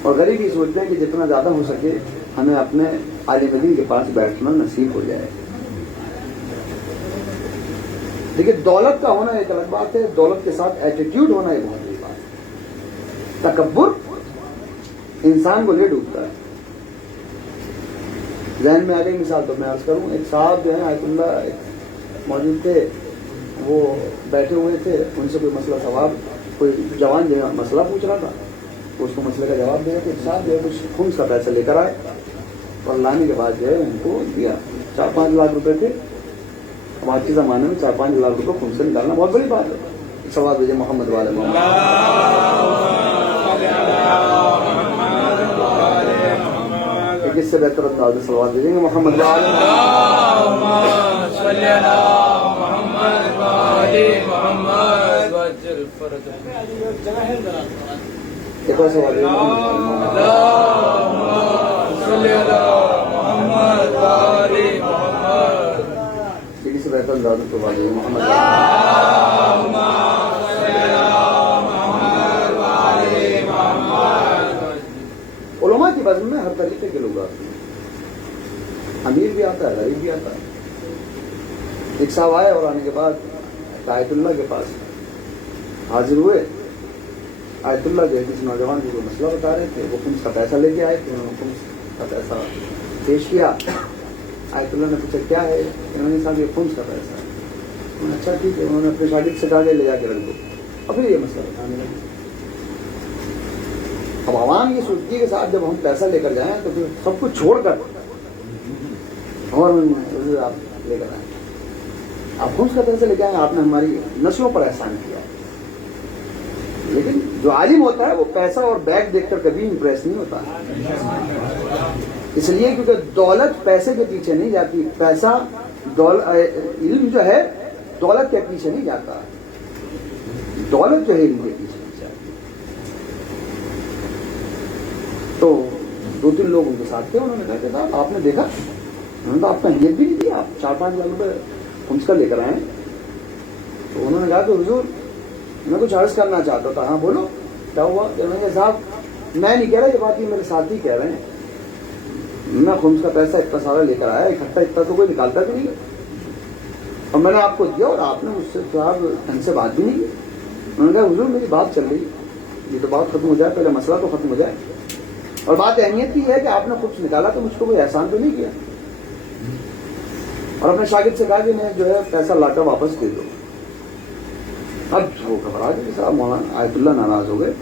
اور غریب یہ سوچتے ہیں کہ جتنا زیادہ ہو سکے ہمیں اپنے عالم دین کے پاس بیٹھنا نصیب ہو جائے. دیکھیے دولت کا ہونا ایک الگ بات ہے، دولت کے ساتھ ایٹیٹیوڈ ہونا ایک بہت بڑی بات ہے. تکبر انسان کو لے ڈوبتا ہے. ذہن میں آ گئی مثال تو میں عرض کروں، ایک صاحب جو ہے آیت اللہ موجود تھے، وہ بیٹھے ہوئے تھے، ان سے کوئی مسئلہ ثواب، کوئی جوان جو ہے مسئلہ پوچھ رہا تھا، اس کو مسئلے کا جواب دیا کہ صاحب جو ہے کچھ خمس کا پیسہ لے کر آئے، اور لانے کے بعد جو ہے ان کو دیا. 4-5 لاکھ روپے تھے. اب آج کے زمانے میں 4-5 لاکھ روپے خمس سے نکالنا بہت بڑی بات ہے. سوال بھیجے محمد والے کس سے بہتر انداز میں سوال بھیجیں گے محمد والے. ایک اور سوال کسی سے بہتر انداز میں سوال بھیجیں محمد علماء کی بزم میں ہر طریقے کے لوگ آتے ہیں. امیر بھی آتا ہے، غریب بھی آتا ہے. ایک صاحب آئے اور آنے کے بعد آیت اللہ کے پاس حاضر ہوئے. آیت اللہ جو ہے جس نوجوان کو مسئلہ بتا رہے تھے، وہ خمس کا پیسہ لے کے آئے تھے. انہوں نے خمس کا پیسہ پیش کیا. آیت اللہ نے پوچھا کیا ہے؟ انہوں نے صاحب یہ خمس کا پیسہ ہے. انہوں نے اچھا ٹھیک ہے. انہوں نے اپنے شاگرد سے کہا لے جا کے رکھ دو. اور پھر یہ مسئلہ بتانے لگے. اب عوام یہ سوچتی ہے کہ صاحب جب ہم پیسہ لے کر جائیں تو پھر سب کچھ چھوڑ کر اور آپ لے کر آئیں. آپ خمس کا پیسہ لے کے آئیں، آپ نے ہماری نسلوں پر احسان کیا. لیکن جو عالم ہوتا ہے وہ پیسہ اور بیگ دیکھ کر کبھی امپریس نہیں ہوتا. اس لیے کیونکہ دولت پیسے کے پیچھے نہیں جاتی. پیسہ علم جو ہے دولت کے پیچھے نہیں جاتا. دولت جو ہے علم کے پیچھے نہیں جاتی. تو 2-3 لوگ ان کے ساتھ تھے. انہوں نے کہا کہ صاحب آپ نے دیکھا، انہوں نے تو آپ کو اہمیت بھی نہیں دی، آپ 4-5 لاکھ روپے خمس کا لے کر آئے. تو انہوں نے کہا کہ حضور میں کچھ عرض کرنا چاہتا تھا. ہاں بولو کیا ہوا؟ کہ صاحب میں نہیں کہہ رہا، یہ بات یہ میرے ساتھی کہہ رہے ہیں. میں خمس کا پیسہ اتنا سارا لے کر آیا، اکٹھا اتنا تو کوئی نکالتا بھی نہیں، اور میں نے آپ کو دیا اور آپ نے مجھ سے صاحب ان سے بات بھی نہیں کی. انہوں نے کہا حضور میری بات چل رہی ہے، یہ تو بات ختم ہو جائے، پہلے مسئلہ تو ختم ہو جائے. اور بات اہمیت کی ہے کہ آپ نے خمس نکالا تو مجھ کو کوئی احسان تو نہیں کیا. اور اپنے شاگرد سے کہا کہ میں جو ہے پیسہ لا کر واپس دے دو. اب وہ گھبرا گئے صاحب، مولانا آیت اللہ ناراض ہو گئے.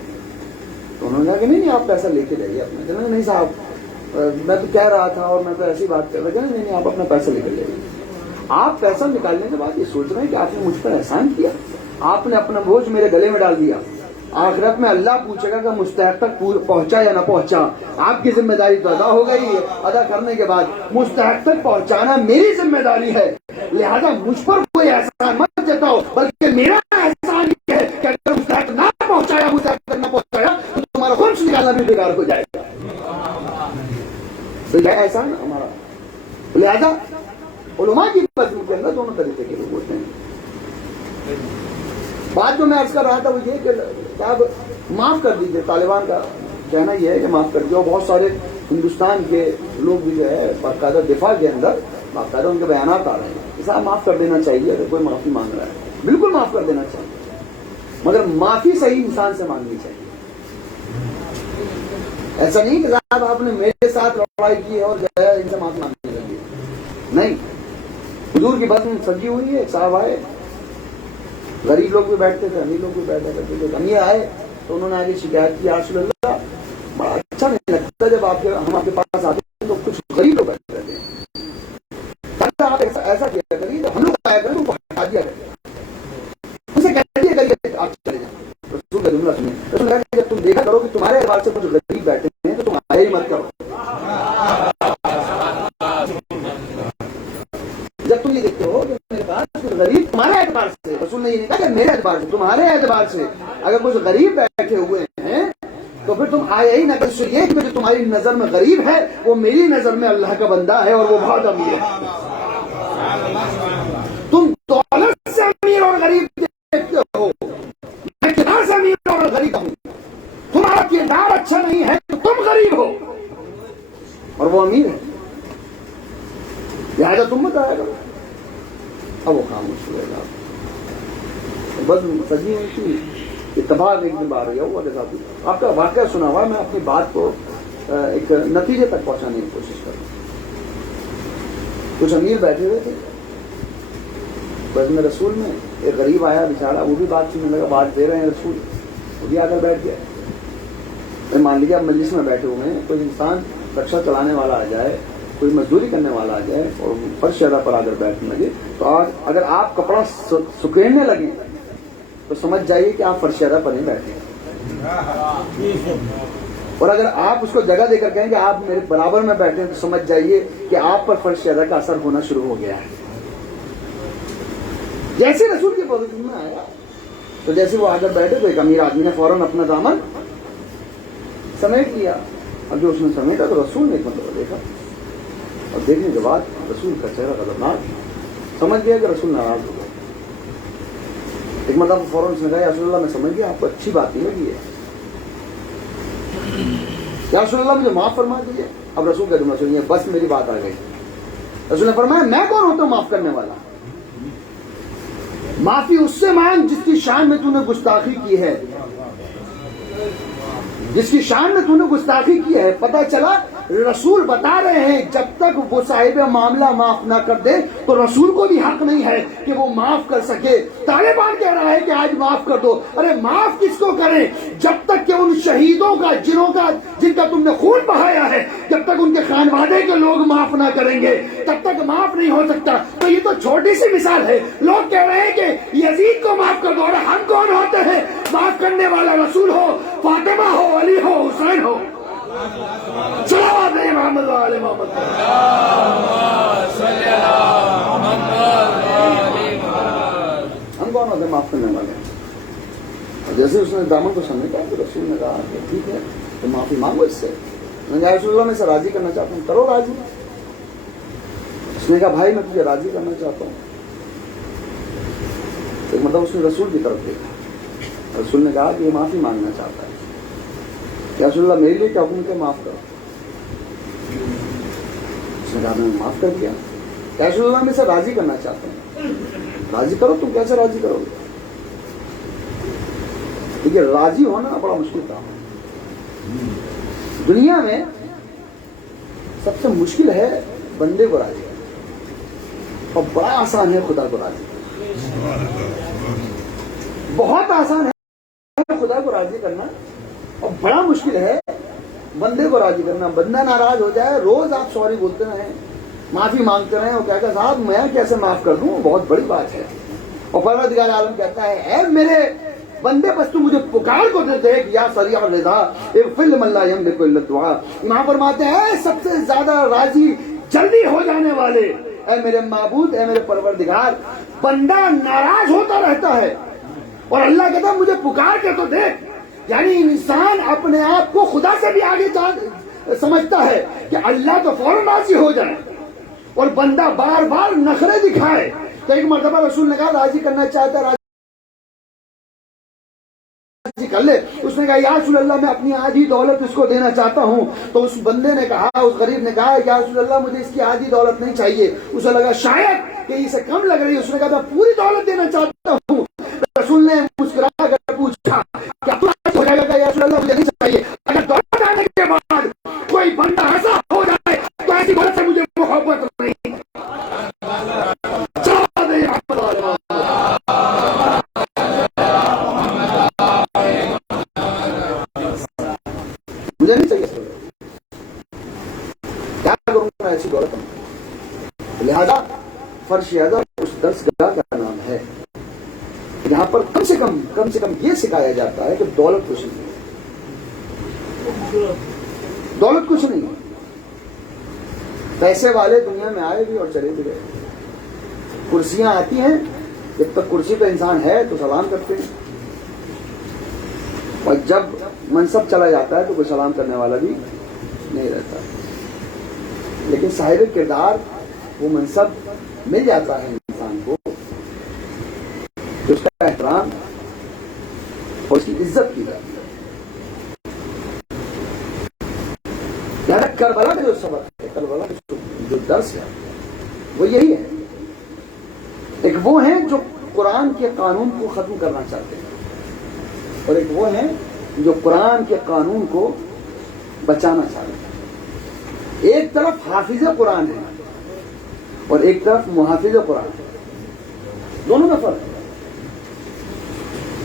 تو انہوں نے کہا کہ نہیں آپ پیسہ لے کے جائیے اپنا. نہیں صاحب میں تو کہہ رہا تھا اور میں تو ایسی بات کر رہا تھا. نہیں آپ اپنا پیسہ لے کے جائیے. آپ پیسہ نکالنے کے بعد یہ سوچ رہے ہیں کہ آپ نے مجھ پر احسان کیا، آپ نے اپنا بوجھ میرے گلے میں ڈال دیا. آخرت میں اللہ پوچھے گا کہ مستحق تک پہنچا یا نہ پہنچا. آپ کی ذمہ داری تو ادا ہو گئی ہے، ادا کرنے کے بعد مستحق تک پہنچانا میری ذمہ داری ہے. لہذا مجھ پر کوئی احسان مت جتاؤ، بلکہ میرا احسان یہ ہے کہ اگر مستحق نہ پہنچایا، مستحق تک نہ پہنچایا تو تمہارا خمس نکالنا بھی بیکار ہو جائے گا. تو یہ احسان ہمارا. لہذا علماء کی بزم کے اندر دونوں طریقے کے لوگ ہوتے ہیں. بات جو میں عرض کر رہا تھا وہ یہ کہ صاحب معاف کر دیجیے. طالبان کا کہنا یہ ہے کہ معاف کر دیجیے. اور بہت سارے ہندوستان کے لوگ بھی جو ہے باقاعدہ دفاع کے اندر باقاعدہ ان کے بیانات آ رہے ہیں. صاحب معاف کر دینا چاہیے. اگر کوئی معافی مانگ رہا ہے بالکل معاف کر دینا چاہیے، مگر معافی صحیح انسان سے مانگنی چاہیے. ایسا نہیں کہ صاحب آپ نے میرے ساتھ لڑائی کی ہے اور جو ہے ان سے معافی مانگنے لگی. نہیں، حضور کی بات میں سجی ہوئی ہے. ایک صاحب آئے، غریب لوگ بھی بیٹھتے تھے، امیر لوگ بھی بیٹھا کرتے تھے. ہم یہ آئے تو انہوں نے آگے شکایت کی، یا رسول اللہ بڑا اچھا نہیں لگتا جب ہم آپ کے پاس آتے ہیں تو کچھ غریب لوگ بیٹھتے رہتے ہیں. آپ ایسا کیا کریے تو ہم لوگ آیا کریں ان کو ہٹا دیا کریں، اسے کہہ دیا کریے آپ چلے جائیں. رسول اللہ جب تم دیکھا کرو کہ تمہارے اعتبار سے کچھ غریب بیٹھے ہیں تو تم آئے ہی مت کرو. جب تم یہ دیکھتے ہو کہ میرے پاس غریب تمہارے اعتبار سے، رسول نے یہ نہیں کہا کہ میرے اعتبار سے، تمہارے اعتبار سے اگر کچھ غریب بیٹھے ہوئے ہیں تو پھر تم آیا ہی نہ کہ یہ کہ جو تمہاری نظر میں غریب ہے وہ میری نظر میں اللہ کا بندہ ہے اور وہ بہت امیر ہے. تم دولت سے امیر اور غریب دیکھتے ہو، میں کتنا سے امیر اور غریب ہوں. تمہارا کردار اچھا نہیں ہے تو تم غریب ہو اور وہ امیر ہے، لہٰذا تم مت آیا کرو. اب وہ خاموش ہوئے گا. بس سجی ہوئی تھی، اتفاق ایک دن باہر گیا. وہ آپ کا واقعہ سنا ہوا، میں اپنی بات کو ایک نتیجے تک پہنچانے کی کوشش کروں. کچھ امیر بیٹھے ہوئے تھے، بس میں رسول میں ایک غریب آیا بیچارہ، وہ بھی بات سننے لگا، بات دے رہے ہیں رسول، وہ بھی آ کر بیٹھ گیا. میں مان لیجیے آپ مجلس میں بیٹھے ہوئے ہیں، کوئی انسان رکشہ چلانے والا آ جائے، کوئی مزدوری کرنے والا آ جائے اور فرش شہرہ پر آ کر بیٹھنے لگے، تو اگر آپ کپڑا سکھیڑنے لگیں تو سمجھ جائیے کہ آپ فرش شہرہ پر نہیں بیٹھے. اور اگر آپ اس کو جگہ دے کر کہیں کہ آپ میرے برابر میں بیٹھے ہیں تو سمجھ جائیے کہ آپ پر فرش شہرہ کا اثر ہونا شروع ہو گیا ہے. جیسے رسول کی پوزیشن میں آیا تو جیسے وہ آ کر بیٹھے تو ایک امیر آدمی نے فوراً اپنا دامن سمیٹ لیا. اب جو اس نے سمیٹا تو رسول نے ایک مرتبہ دیکھا اور دیکھنے کے بعد رسول کا چہرہ خطرناک، سمجھ گیا کہ رسول ناراض ہو گیا. ایک مرتبہ فوراً اس نے کہا یا رسول اللہ میں سمجھ گیا آپ کو اچھی بات نہیں لگی ہے، یا رسول اللہ مجھے معاف فرما دیجیے. اب رسول کا جملہ سنیے، بس میری بات آ گئی. رسول نے فرمایا میں کون ہوتا ہوں معاف کرنے والا؟ معافی اس سے مانگ جس کی شان میں تو نے گستاخی کی ہے، جس کی شان میں تو نے گستاخی کی ہے. پتہ چلا رسول بتا رہے ہیں جب تک وہ صاحب معاملہ معاف نہ کر دے تو رسول کو بھی حق نہیں ہے کہ وہ معاف کر سکے. طالبان کہہ رہا ہے کہ آج معاف کر دو. ارے معاف کس کو کریں جب تک کہ ان شہیدوں کا جن کا تم نے خون بہایا ہے، جب تک ان کے خانوادے کے لوگ معاف نہ کریں گے تب تک معاف نہیں ہو سکتا. تو یہ تو چھوٹی سی مثال ہے. لوگ کہہ رہے ہیں کہ یزید کو معاف کر دو. اور ہم کون ہوتے ہیں؟ معاف کرنے والا رسول ہو، فاطمہ ہو، علی ہو، حسین ہو. صلوات محمد وعلی محمد. ہم کون ہوتے ہیں معاف کرنے والے؟ جیسے اس نے دامن کو سمجھا تو رسول نے کہا کہ ٹھیک ہے تو معافی مانگو اس سے. میں نے رسول اللہ میں سے راضی کرنا چاہتا ہوں، کرو راضی. اس نے کہا بھائی میں تجھے راضی کرنا چاہتا ہوں. ایک مطلب اس نے رسول کی طرف دیکھا. رسول نے کہا کہ یہ معافی مانگنا چاہتا ہے. یا رسول اللہ میرے لیے کیا حکم کیا معاف کرو؟ اس نے کہا میں معاف کر دیا. یا رسول اللہ میں سے راضی کرنا چاہتا ہوں. راضی کرو. تم کیسے راضی کرو گے؟ دیکھیے راضی ہونا بڑا مشکل کام ہے. دنیا میں سب سے مشکل ہے بندے کو راضی کرنا اور بڑا آسان ہے خدا کو راضی کرنا. بہت آسان ہے خدا کو راضی کرنا اور بڑا مشکل ہے بندے کو راضی کرنا. بندہ ناراض ہو جائے، روز آپ سوری بولتے رہیں، معافی مانگتے رہیں اور کہتا ہے صاحب میں کیسے معاف کر دوں، بہت بڑی بات ہے. اور پروردگار عالم کہتا ہے اے میرے بندے بس تو مجھے پکار کو دیتے ہیں یا سریع الرضا اغفر لمن لا یملک الا الدعاء. امام فرماتے ہیں سب سے زیادہ راضی جلدی ہو جانے والے اے میرے معبود، اے میرے پروردگار. بندہ ناراض ہوتا رہتا ہے اور اللہ کہتا ہے مجھے پکار کے تو دیکھ. یعنی انسان اپنے آپ کو خدا سے بھی آگے سمجھتا ہے کہ اللہ تو فوراً راضی ہو جائے اور بندہ بار بار نخرے دکھائے. تو ایک مرتبہ رسول نے کہا راضی کرنا چاہتا ہے راضی کر لے. اس نے کہا یا رسول اللہ میں اپنی آدھی دولت اس کو دینا چاہتا ہوں. تو اس بندے نے کہا، اس غریب نے کہا یا رسول اللہ مجھے اس کی آدھی دولت نہیں چاہیے. اسے لگا شاید کہ اسے کم لگ رہی ہے. اس نے کہا میں پوری دولت دینا چاہتا ہوں. رسول نے مسکرا کر پوچھا کیا تو راضی ہو جائے گا؟ یا رسول اللہ مجھے نہیں چاہیے. اگر دولت آنے کے بعد کوئی بندہ ایسا ہو جائے تو ایسی دولت سے مجھے محبت نہیں. مجھے نہیں چاہیے کیا کروں گا ایسی دولت. لہذا فرش اعظم اس درس گاہ کا نام ہے یہاں پر کم سے کم یہ سکھایا جاتا ہے کہ دولت کچھ نہیں ہے. دولت کچھ نہیں ہے. پیسے والے دنیا میں آئے بھی اور چلے بھی گئے. کرسیاں آتی ہیں، جب تک کرسی پہ انسان ہے تو سلام کرتے ہیں. اور جب منصب چلا جاتا ہے تو کوئی سلام کرنے والا بھی نہیں رہتا. لیکن صاحب کردار وہ منصب مل جاتا ہے انسان کو کہ اس کا احترام اور اس کی عزت کی جاتی ہے. کربلا کا جو سبق ہے، کربلا کا جو درس ہے وہ یہی ہے. ایک وہ ہیں جو قرآن کے قانون کو ختم کرنا چاہتے ہیں، اور ایک وہ ہیں جو قرآن کے قانون کو بچانا چاہتے ہیں. ایک طرف حافظ قرآن ہے اور ایک طرف محافظ قرآن ہے. دونوں میں فرق ہے.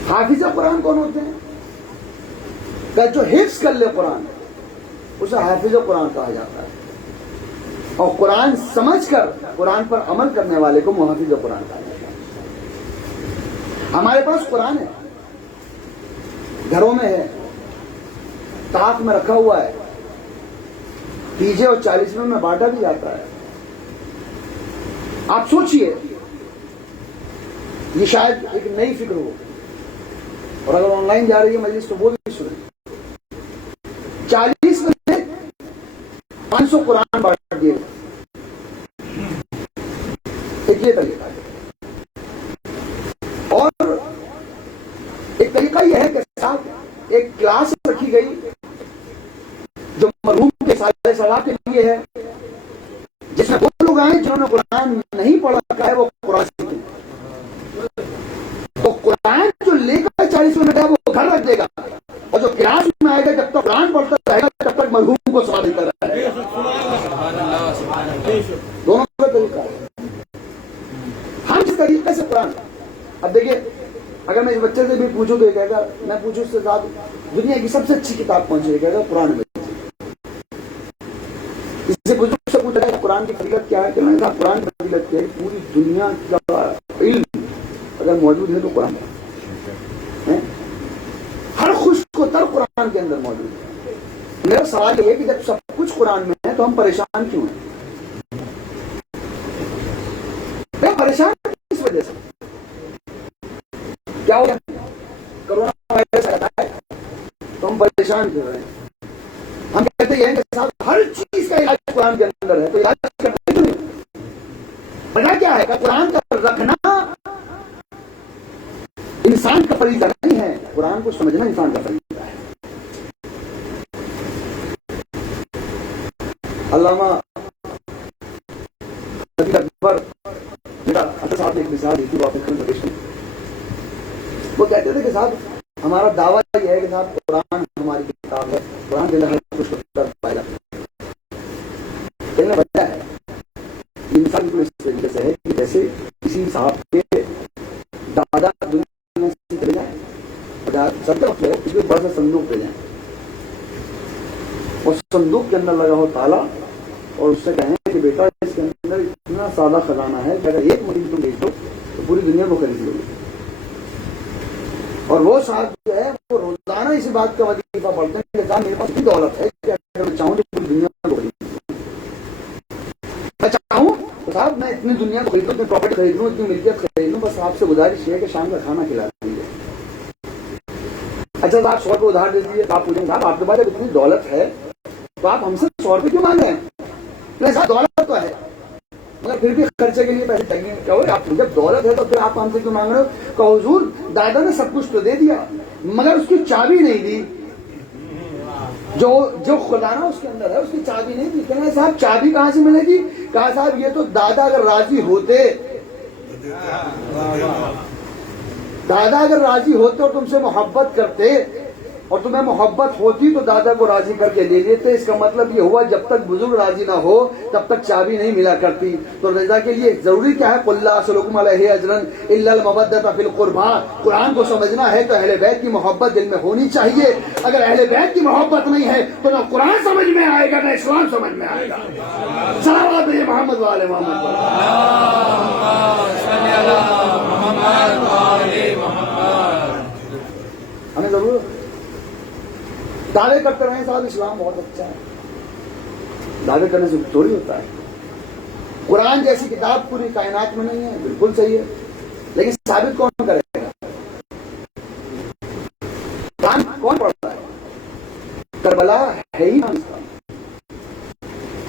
حافظ قرآن کون ہوتے ہیں؟ کہ جو حفظ کر لے قرآن اسے حافظ قرآن کہا جاتا ہے، اور قرآن سمجھ کر قرآن پر عمل کرنے والے کو محافظ قرآن کہا جاتا ہے. ہمارے پاس قرآن ہے، گھروں میں ہے، طاق میں رکھا ہوا ہے، 30 اور 40 میں بانٹا بھی جاتا ہے. آپ سوچئے یہ شاید ایک نئی فکر ہو، اور اگر آن لائن جا رہی ہے مجلس تو وہ بھی سنیں. 40 میں 500 قرآن بانٹ دیے. ایک یہ طریقہ ہے. اور ایک طریقہ یہ ہے کہ ساتھ ایک کلاس رکھی گئی جو مرحوم کے سالہ ثواب کے لیے ہے، جس میں وہ لوگ آئے جنہوں نے قرآن نہیں پڑھا رکھا ہے وہ قرآن سیکھیں. تو قرآن جو لے کر 40 منٹ ہے وہ گھر رکھ دے گا، اور جو کلاس میں آئے گا جب تک قرآن پڑھتا رہے گا تب تک مرحوم کو سوال دیتا رہے گا. دونوں کا طریقہ ہے. ہم اس طریقے سے قرآن، اب دیکھیے اگر میں اس بچے سے بھی پوچھوں تو یہ کہے گا، میں پوچھوں اس سے زیادہ دنیا کی سب سے اچھی کتاب کون سی ہے، کہے گا قرآن میں. اس سے پوچھا ہے قرآن کی فضیلت کیا ہے، کہ میں نے کہا قرآن کی فضیلت کیا ہے، پوری دنیا کا علم اگر موجود ہے تو قرآن ہے. ہر خوش کو تر قرآن کے اندر موجود ہے. میرا سوال یہ ہے کہ جب سب کچھ قرآن میں ہے تو ہم پریشان کیوں ہیں؟ میں پریشان کس وجہ سے؟ کیا ہو گیا؟ کرونا وائرس آتا ہے تو ہم پریشان کیوں ہیں؟ ہم کہتے ہیں کہ صاحب ہر چیز کا علاج قرآن کے اندر ہے، تو علاج کرتے کیوں نہیں؟ وجہ کیا ہے کہ قرآن کا رکھنا انسان کا فریضہ نہیں ہے، قرآن کو سمجھنا انسان کا فریضہ ہے. علامہ اکبر صاحب نے ایک مثال دی تھی، وہ کہتے تھے کہ صاحب ہمارا دعویٰ یہ ہے کہ صاحب قرآن ہماری کتاب ہے، قرآن کے اندر ہر کچھ پایا جاتا ہے. کہنے وجہ ہے انسان کو اس طریقے سے ہے کہ جیسے کسی صاحب کے دادا دنیا میں سے چلے جائیں، سب وقت ہے اس کے بڑا سا صندوق لے جائیں، اور صندوق کے اندر لگا ہو تالا، اور اس سے کہیں کہ بیٹا اس کے اندر اتنا سادہ خزانہ ہے کہ اگر ایک مریض تم بیچ دو تو پوری دنیا کو خرید لو گے. اور وہ صاحب جو ہے وہ روزانہ اسی بات کا وظیفہ پڑھتے ہیں کہ صاحب میرے پاس اتنی دولت ہے کہ اگر میں چاہوں تو پوری دنیا کو خرید لوں. میں چاہوں تو صاحب میں اتنی دنیا کو خرید لوں، اتنی پراپرٹی خرید لوں، اتنی ملکیت خرید لوں، بس آپ سے گزارش ہے کہ شام کا کھانا کھلا دیجیے. اچھا آپ 100 روپے ادھار دے دیجیے. آپ پوچھیں صاحب آپ کے پاس اتنی دولت ہے تو آپ ہم سے 100 روپے کیوں مانگے ہیں؟ صاحب دولت تو ہے مگر پھر بھی خرچے کے لیے پیسے چاہیے. کیا ہو آپ جب دولت ہے تو پھر آپ ہم سے کیوں مانگ رہے ہو؟ کہ حضور دادا نے سب کچھ تو دے دیا مگر اس کی چابی نہیں دی، جو خزانہ اس کے اندر ہے اس کی چابی نہیں دی. کہنا صاحب چابی کہاں سے ملے گی؟ کہا صاحب یہ تو دادا اگر راضی ہوتے، دادا اگر راضی ہوتے اور تم سے محبت کرتے اور تمہیں محبت ہوتی تو دادا کو راضی کر کے لے لیتے. اس کا مطلب یہ ہوا جب تک بزرگ راضی نہ ہو تب تک چابی نہیں ملا کرتی. تو رضا کے لیے ضروری کیا ہے؟ قل لا اسألکم علیہ اجرا الا المودۃ فی القربى. قرآن کو سمجھنا ہے تو اہل بیت کی محبت دل میں ہونی چاہیے. اگر اہل بیت کی محبت نہیں ہے تو نہ قرآن سمجھ میں آئے گا نہ اسلام سمجھ میں آئے گا. صلوات محمد وعلی محمد. ہمیں ضرور دعوے کرتے رہے صاحب اسلام بہت اچھا ہے. دعوے کرنے سے تھوڑی ہوتا ہے. قرآن جیسی کتاب پوری کائنات میں نہیں ہے، بالکل صحیح ہے، لیکن ثابت کون کرے گا؟ قرآن کون پڑھ رہا ہے؟ کربلا ہے ہی افغانستان۔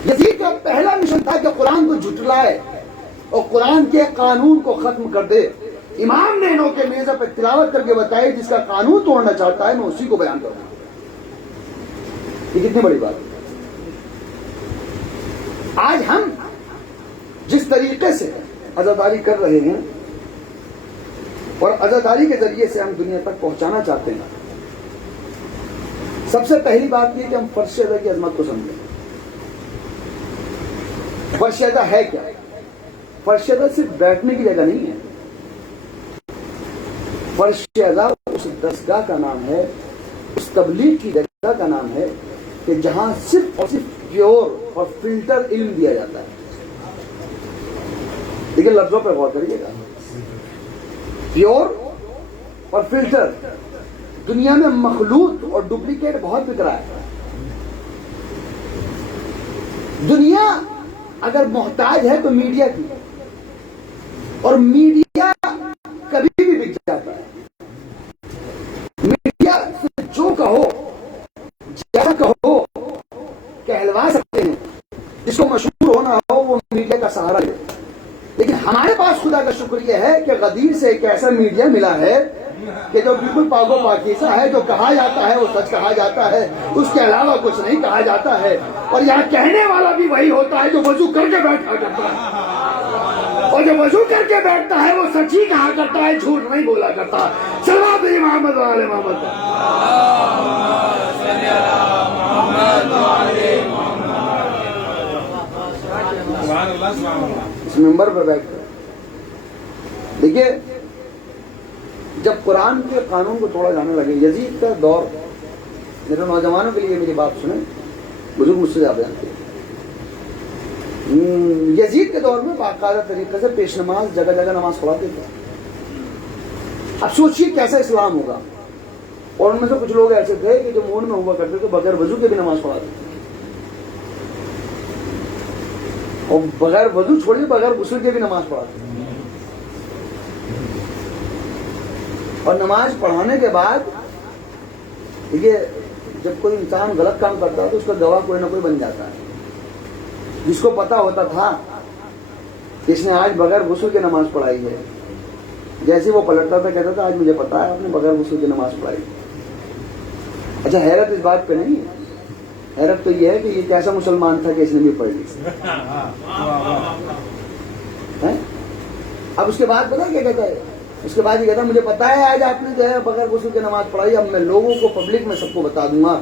یزید کا پہلا مشن تھا کہ قرآن کو جھٹلائے اور قرآن کے قانون کو ختم کر دے۔ امام نے انہوں کے میزہ پہ تلاوت کر کے بتایا جس کا قانون توڑنا چاہتا ہے میں اسی کو بیان کروں گا۔ یہ کتنی بڑی بات ہے۔ آج ہم جس طریقے سے عزاداری کر رہے ہیں اور عزاداری کے ذریعے سے ہم دنیا تک پہنچانا چاہتے ہیں، سب سے پہلی بات یہ کہ ہم فرش ادا کی عظمت کو سمجھیں۔ فرش ادا ہے کیا؟ فرش ادا صرف بیٹھنے کی جگہ نہیں ہے، فرش ادا اس دستگاہ کا نام ہے، اس تبلیغ کی جگہ کا نام ہے کہ جہاں صرف اور صرف پیور اور فلٹر علم دیا جاتا ہے۔ لیکن لفظوں پہ غور کریے گا، پیور اور فلٹر دنیا میں مخلوط اور ڈپلیکیٹ بہت بک رہا ہے۔ دنیا اگر محتاج ہے تو میڈیا کی، اور میڈیا کبھی بھی بک جاتا ہے۔ میڈیا سے جو کہو جیسا کہو کہلوا سکتے ہیں، جس کو مشہور ہونا ہو وہ میڈیا کا سہارا لے۔ لیکن ہمارے پاس خدا کا شکر یہ ہے کہ غدیر سے ایک ایسا میڈیا ملا ہے کہ جو بالکل پاک و پاکیزہ ہے، جو کہا جاتا ہے وہ سچ کہا جاتا ہے، اس کے علاوہ کچھ نہیں کہا جاتا ہے، اور یہاں کہنے والا بھی وہی ہوتا ہے جو وضو کر کے بیٹھا کرتا ہے، اور جو وضو کر کے بیٹھتا ہے وہ سچ ہی کہا کرتا ہے، جھوٹ نہیں بولا کرتا۔ صلوات محمد وعلی محمد۔ اس ممبر پر بیٹھ کر دیکھیے، جب قرآن کے قانون کو توڑا جانے لگے، یزید کا دور، میرے نوجوانوں کے لیے میری بات سنیں، بزرگ مجھ سے زیادہ جانتے ہیں، یزید کے دور میں باقاعدہ طریقے سے پیش نماز جگہ جگہ نماز پڑھاتے تھے۔ اب سوچیے کیسا اسلام ہوگا۔ اور ان میں سے کچھ لوگ ایسے تھے کہ جو مون میں ہوا کرتے تھے بغیر وضو کے بھی نماز پڑھاتے تھے، اور بغیر وضو چھوڑیے بغیر غسل کے بھی نماز پڑھاتے تھے۔ اور نماز پڑھانے کے بعد دیکھیے، جب کوئی انسان غلط کام کرتا ہے تو اس کا گواہ کوئی نہ کوئی بن جاتا ہے، جس کو پتا ہوتا تھا کہ اس نے آج بغیر غسل کے نماز پڑھائی ہے، جیسے وہ پلٹتا تھا کہتا تھا آج مجھے پتا ہے آپ نے بغیر غسل کی نماز پڑھائی۔ اچھا، حیرت اس بات پہ نہیں ہے، حیرت تو یہ ہے کہ یہ کیسا مسلمان تھا کہ اس نے بھی پڑھ لی۔ اب اس کے بعد پتا کیا کہتا ہے؟ اس کے بعد یہ کہتا ہے مجھے پتا ہے آج آپ نے جو ہے بغیر غسل کی نماز پڑھائی، اب میں لوگوں کو پبلک میں سب کو بتا دوں گا۔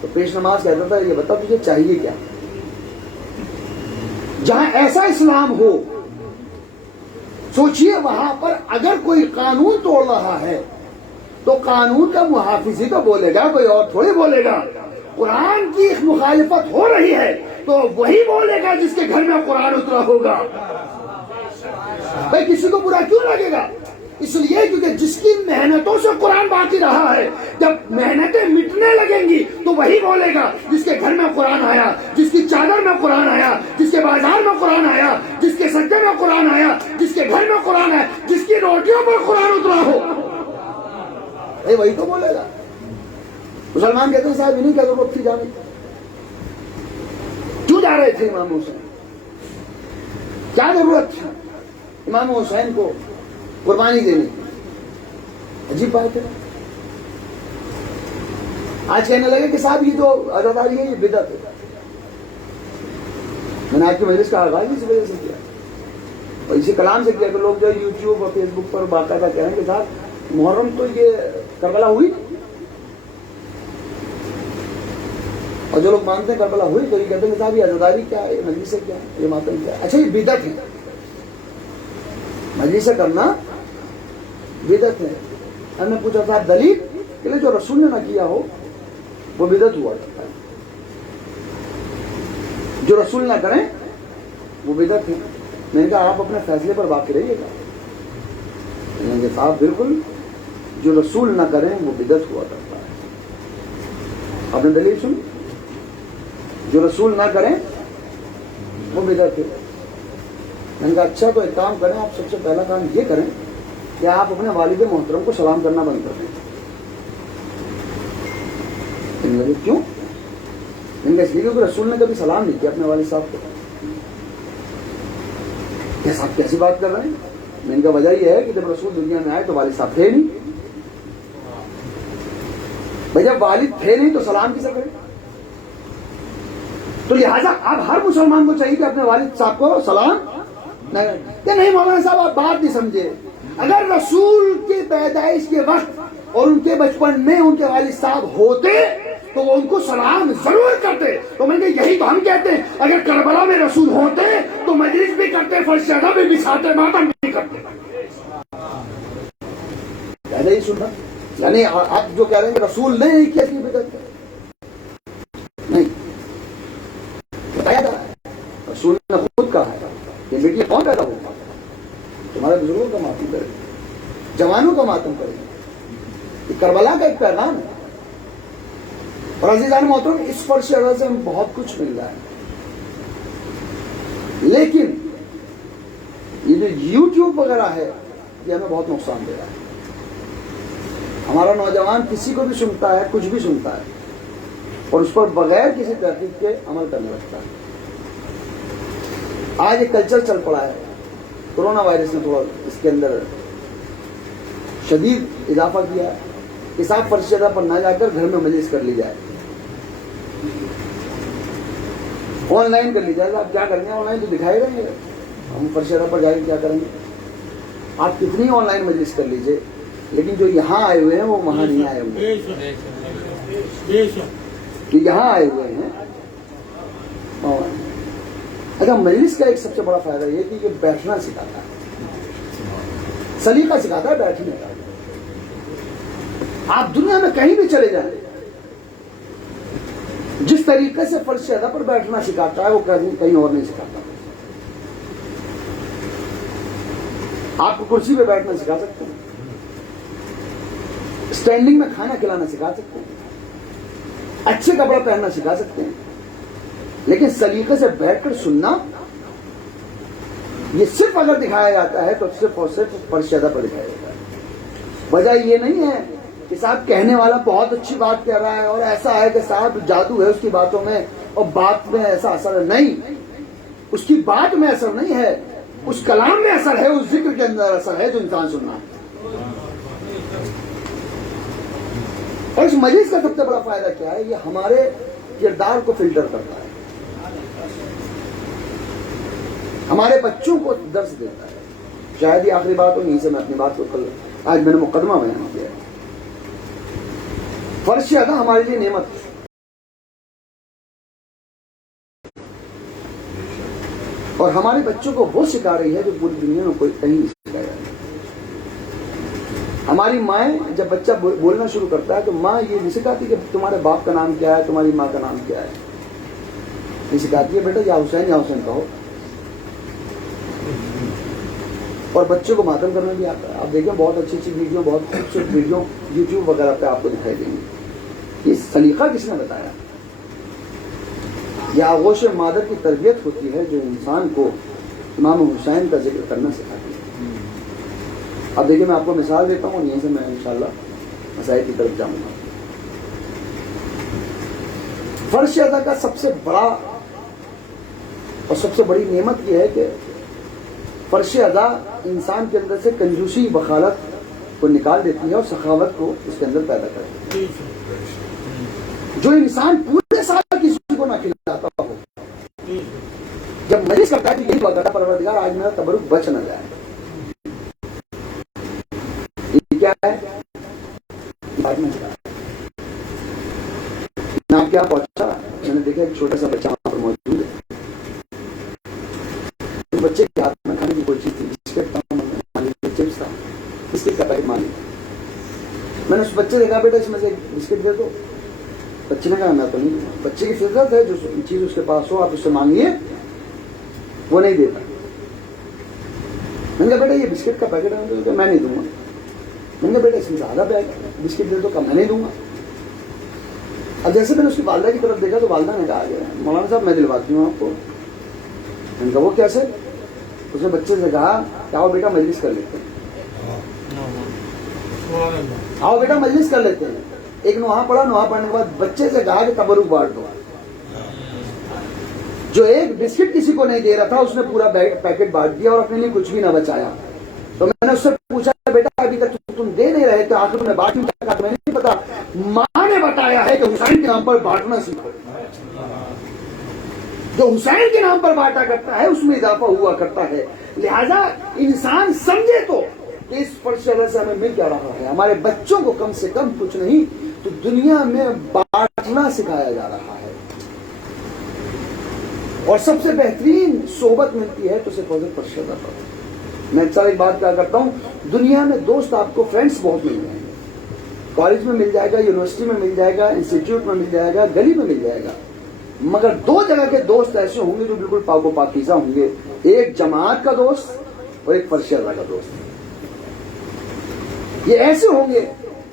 تو پیش نماز کہتا تھا یہ بتا تجھے چاہیے کیا؟ جہاں ایسا اسلام ہو، سوچئے وہاں پر اگر کوئی قانون توڑ رہا ہے تو قانون کا محافظ ہی تو بولے گا، کوئی اور تھوڑی بولے گا۔ قرآن کی مخالفت ہو رہی ہے تو وہی بولے گا جس کے گھر میں قرآن اترا ہوگا۔ بھائی کسی کو برا کیوں لگے گا؟ اس لیے کیونکہ جس کی محنتوں سے قرآن باقی رہا ہے، جب محنتیں مٹنے لگیں گی تو وہی بولے گا جس کے گھر میں قرآن آیا، جس کی چادر میں قرآن آیا، جس کے بازار میں قرآن آیا، جس کے سجدے میں قرآن آیا، جس کے گھر میں قرآن آیا، جس کی روٹیوں پر قرآن اترا ہو، وہی تو بولے گا۔ مسلمان کہتے ہیں صاحب انہیں کیا ضرورت تھی جانے، کیوں جا رہے تھے امام حسین، کیا ضرورت تھی امام حسین کو قربانی دینے کی؟ عجیب بات ہے۔ آج کہنے لگے کہ صاحب یہ جو عزاداری ہے یہ بدعت ہے۔ میں نے آج کی مجلس کا آغاز اسی وجہ سے کیا اور اسی کلام سے کیا کہ لوگ جو یوٹیوب اور فیس بک پر باقاعدہ کہہ رہے ہیں کہ صاحب محرم تو یہ کربلا ہوئی، اور جو لوگ مانتے ہیں کربلا ہوئی تو یہ کہتے ہیں کہ صاحب یہ عزاداری کیا ہے، یہ مجلس کیا ہے، یہ ماتم کیا ہے۔ اچھا یہ بدعت ہے، مجلس کرنا بدعت ہے۔ ہم نے پوچھا صاحب دلیل، کہ جو رسول نے نہ کیا ہو وہ بدعت ہوا کرتا ہے، جو رسول نہ کریں وہ بدعت ہے۔ میں نے کہا آپ اپنے فیصلے پر باقی رہیے گا۔ میں نے کہا صاحب بالکل جو رسول نہ کریں وہ بدعت ہوا کرتا ہے۔ آپ نے دلیل سنی؟ جو رسول نہ کریں وہ بدعت ہے۔ میں نے کہا اچھا تو ایک کام کریں، آپ سب سے پہلا کام یہ کریں کہ آپ اپنے والد محترم کو سلام کرنا بند کر دیں۔ کیوں؟ اس لیے کہ رسول نے کبھی سلام نہیں کیا اپنے والد صاحب کو. کیا صاحب کیسی بات کر رہے ہیں؟ ان کا وجہ یہ ہے کہ جب رسول دنیا میں آئے تو والد صاحب تھے نہیں. بھائی جب والد تھے نہیں تو سلام کسے کرے؟ تو لہٰذا اب ہر مسلمان کو چاہیے کہ اپنے والد صاحب کو سلام نہیں. مولانا صاحب آپ بات نہیں سمجھے. اگر رسول کی پیدائش کے وقت اور ان کے بچپن میں ان کے والد صاحب ہوتے تو وہ ان کو سلام ضرور کرتے. تو میں نے یہی تو ہم کہتے ہیں اگر کربلا میں رسول ہوتے تو مجلس بھی کرتے, فرش شہدا بھی بچھاتے, ماتم بھی کرتے. پہلے ہی سننا یعنی آپ جو کہہ رہے ہیں کہ رسول نے ہی کیا کی بدعت نہیں بتایا جا رہا ہے. رسول نے خود کہا ہے کہ بیٹی کون پیدا ہوگا, تمہارے بزرگوں کا ماتم کرے, جوانوں کا ماتم کرے. یہ کربلا کا ایک پیغام ہے. اور عزیزان محترم اس فرش شہدا سے ہم بہت کچھ مل رہا ہے, لیکن یہ جو یوٹیوب وغیرہ ہے یہ ہمیں بہت نقصان دے رہا ہے. ہمارا نوجوان کسی کو بھی سنتا ہے, کچھ بھی سنتا ہے اور اس پر بغیر کسی تحقیق کے عمل کرنے لگتا ہے. آج ایک کلچر چل پڑا ہے, کورونا وائرس نے تھوڑا اس کے اندر شدید اضافہ کیا ہے کہ صاحب فرش شہدا پر نہ جا کر گھر میں مجلس کر لی جائے, آن لائن کر لی جائے. آپ کیا کریں گے آن لائن تو دکھائے گا یہ, ہم فرش شہدا پر جائیں کیا کریں گے. آپ کتنی آن لائن مجلس کر لیجئے لیکن جو یہاں آئے ہوئے ہیں وہ وہاں نہیں آئے ہوئے. جو یہاں آئے ہوئے ہیں. اچھا مجلس کا ایک سب سے بڑا فائدہ یہ کہ یہ بیٹھنا سکھاتا ہے, سلیقہ سکھاتا ہے بیٹھنے کا. آپ دنیا میں کہیں بھی چلے جائیں, جس طریقے سے فرش شہدا پر بیٹھنا سکھاتا ہے وہ کہیں اور نہیں سکھاتا. آپ کو کرسی پہ بیٹھنا سکھا سکتے ہیں, اسٹینڈنگ میں کھانا کھلانا سکھا سکتے ہیں, اچھے کپڑے پہننا سکھا سکتے ہیں, لیکن سلیقے سے بیٹھ کر سننا یہ صرف اگر دکھایا جاتا ہے تو صرف اور صرف فرش شہدا پر دکھایا جاتا ہے. وجہ یہ نہیں ہے کہ صاحب کہنے والا بہت اچھی بات کہہ رہا ہے اور ایسا ہے کہ صاحب جادو ہے اس کی باتوں میں اور بات میں ایسا اثر ہے. نہیں, اس کی بات میں اثر نہیں ہے, اس کلام میں اثر ہے, اس ذکر کے اندر اثر ہے جو انسان سننا ہے. اور اس مجلس کا سب سے بڑا فائدہ کیا ہے, یہ ہمارے کردار کو فلٹر کرتا ہے, ہمارے بچوں کو درس دیتا ہے. شاید یہ آخری بات ہو, یہیں سے میں اپنی بات کو آج میں نے مقدمہ بیان کیا ہے. فرش شہدا ہمارے لیے نعمت ہے. اور ہمارے بچوں کو وہ سکھا رہی ہے جو پوری دنیا میں کوئی کہیں نہیں سکھایا جاتا. ہماری مائیں جب بچہ بولنا شروع کرتا ہے تو ماں یہ نہیں سکھاتی کہ تمہارے باپ کا نام کیا ہے, تمہاری ماں کا نام کیا ہے. یہ سکھاتی ہے بیٹا یا حسین کہو. اور بچوں کو ماتم کرنا بھی آتا ہے. آپ دیکھیں بہت اچھی اچھی ویڈیو, بہت خوبصورت ویڈیو یوٹیوب وغیرہ پہ آپ کو دکھائی دیں گے. یہ سلیقہ کس نے بتایا؟ یہ آغوش مادر کی تربیت ہوتی ہے جو انسان کو امام حسین کا ذکر کرنا سکھاتی ہے. اب دیکھیے میں آپ کو مثال دیتا ہوں, یہیں سے میں انشاءاللہ مسائل کی طرف جاؤں گا. فرش شہدا کا سب سے بڑا اور سب سے بڑی نعمت یہ ہے کہ فرش شہدا انسان کے اندر سے کنجوسی بخالت کو نکال دیتی ہے اور سخاوت کو اس کے اندر پیدا کرتی ہے. جو انسان پورے سال کسی کو نہ کھلاتا ہو, جب مجلس کرتا ہے کہ یہی دعا کرتا پروردگار آج میرا تبرک بچ نہ جائے. یہ کیا ہے؟ نام کیا پہنچا, میں نے دیکھا ایک چھوٹا سا بچہ وہاں پر موجود ہے. بچے کے ہاتھ میں کھانے کی کوئی چیز تھی, بسکٹ تھا, چپس تھا, بسکٹ کا پیکٹ مانی. میں نے اس بچے سے کہا بیٹا اس میں سے ایک بسکٹ دے دو. بچے نے کہا میں تو نہیں دوں گا. بچے کی فطرت ہے جو چیز اس کے پاس ہو آپ اس سے مانگیے, وہ نہیں دیتا. میں نے کہا بیٹا یہ بسکٹ کا پیکٹ ہے, میں نہیں دوں گا. میں نے کہا بیٹا اس میں زیادہ بسکٹ دے دو, کہا میں نہیں دوں گا. اب جیسے میں نے اس کی والدہ کی طرف دیکھا تو والدہ نے کہا مولانا صاحب میں دلواتی ہوں آپ کو. میں نے کہا وہ کیسے؟ اس نے بچے سے کہا کہ آؤ بیٹا مجلس کر لیتے ہیں, آؤ بیٹا مجلس کر لیتے ہیں. ایک نوحہ پڑھا, نوحہ پڑھنے کے بعد بچے سے کہا کہ تبرک بانٹ دو. جو ایک بسکٹ کسی کو نہیں دے رہا تھا اس نے پورا پیکٹ بانٹ دیا اور اپنے لیے کچھ بھی نہ بچایا. تو میں نے اس سے پوچھا بیٹا ابھی تک تم دے نہیں رہے تھے, آخر میں بانٹ نہیں سکا. تمہیں نہیں پتا ماں نے بتایا ہے کہ حسین کے نام پر بانٹنا سیکھو. جو حسین کے نام پر بانٹا کرتا ہے اس میں اضافہ ہوا کرتا ہے. لہذا انسان سمجھے تو کہ اس فرش سے ہمیں مل کیا رہا ہے. ہمارے بچوں کو کم سے کم کچھ نہیں تو دنیا میں بانٹنا سکھایا جا رہا ہے. اور سب سے بہترین صحبت ملتی ہے تو صرف حضرت فرش پر. میں اکثر ایک بات کیا کرتا ہوں, دنیا میں دوست آپ کو فرینڈس بہت مل جائیں گے. کالج میں مل جائے گا, یونیورسٹی میں مل جائے گا, انسٹیٹیوٹ میں مل جائے گا, گلی میں مل جائے گا. مگر دو جگہ کے دوست ایسے ہوں گے جو بالکل پاک و پاکیزہ ہوں گے. ایک جماعت کا دوست اور ایک فرش اللہ کا دوست. یہ ایسے ہوں گے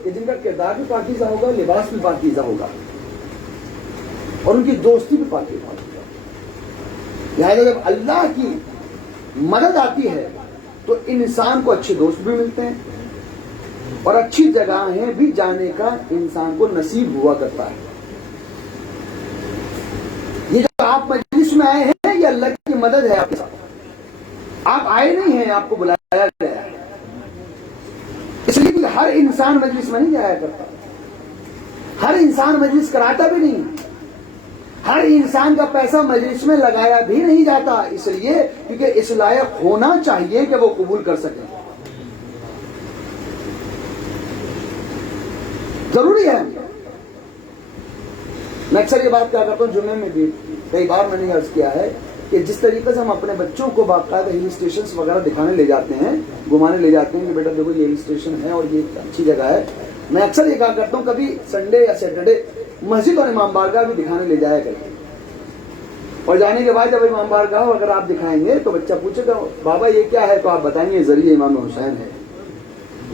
کہ جن کا کردار بھی پاکیزہ ہوگا, لباس بھی پاکیزہ ہوگا اور ان کی دوستی بھی پاکیزہ ہوگا. لہٰذا جب اللہ کی مدد آتی ہے تو انسان کو اچھے دوست بھی ملتے ہیں اور اچھی جگہیں بھی جانے کا انسان کو نصیب ہوا کرتا ہے. یہ جو آپ مجلس میں آئے ہیں یہ اللہ کی مدد ہے آپ کے ساتھ. آپ آئے نہیں ہیں, آپ کو بلایا گیا ہے. اس لیے کہ ہر انسان مجلس میں نہیں جایا کرتا, ہر انسان مجلس کراتا بھی نہیں, ہر انسان کا پیسہ مجلس میں لگایا بھی نہیں جاتا. اس لیے کیونکہ اس لائق ہونا چاہیے کہ وہ قبول کر سکیں. ضروری ہے. میں اکثر یہ بات کیا کرتا ہوں, جمعے میں بھی کئی بار میں نے عرض کیا ہے کہ جس طریقے سے ہم اپنے بچوں کو باقاعدہ ہل اسٹیشنز وغیرہ دکھانے لے جاتے ہیں, گھمانے لے جاتے ہیں کہ بیٹا دیکھو یہ ہل اسٹیشن ہے اور یہ اچھی جگہ ہے, میں اکثر یہ کہا کرتا ہوں کبھی سنڈے یا سیٹرڈے مسجد اور امام بارگاہ بھی دکھانے لے جایا کرتے. اور جانے کے بعد جب امام بارگاہ اگر آپ دکھائیں گے تو بچہ پوچھے گا بابا یہ کیا ہے, تو آپ بتائیں گے ذریعہ امام حسین ہے,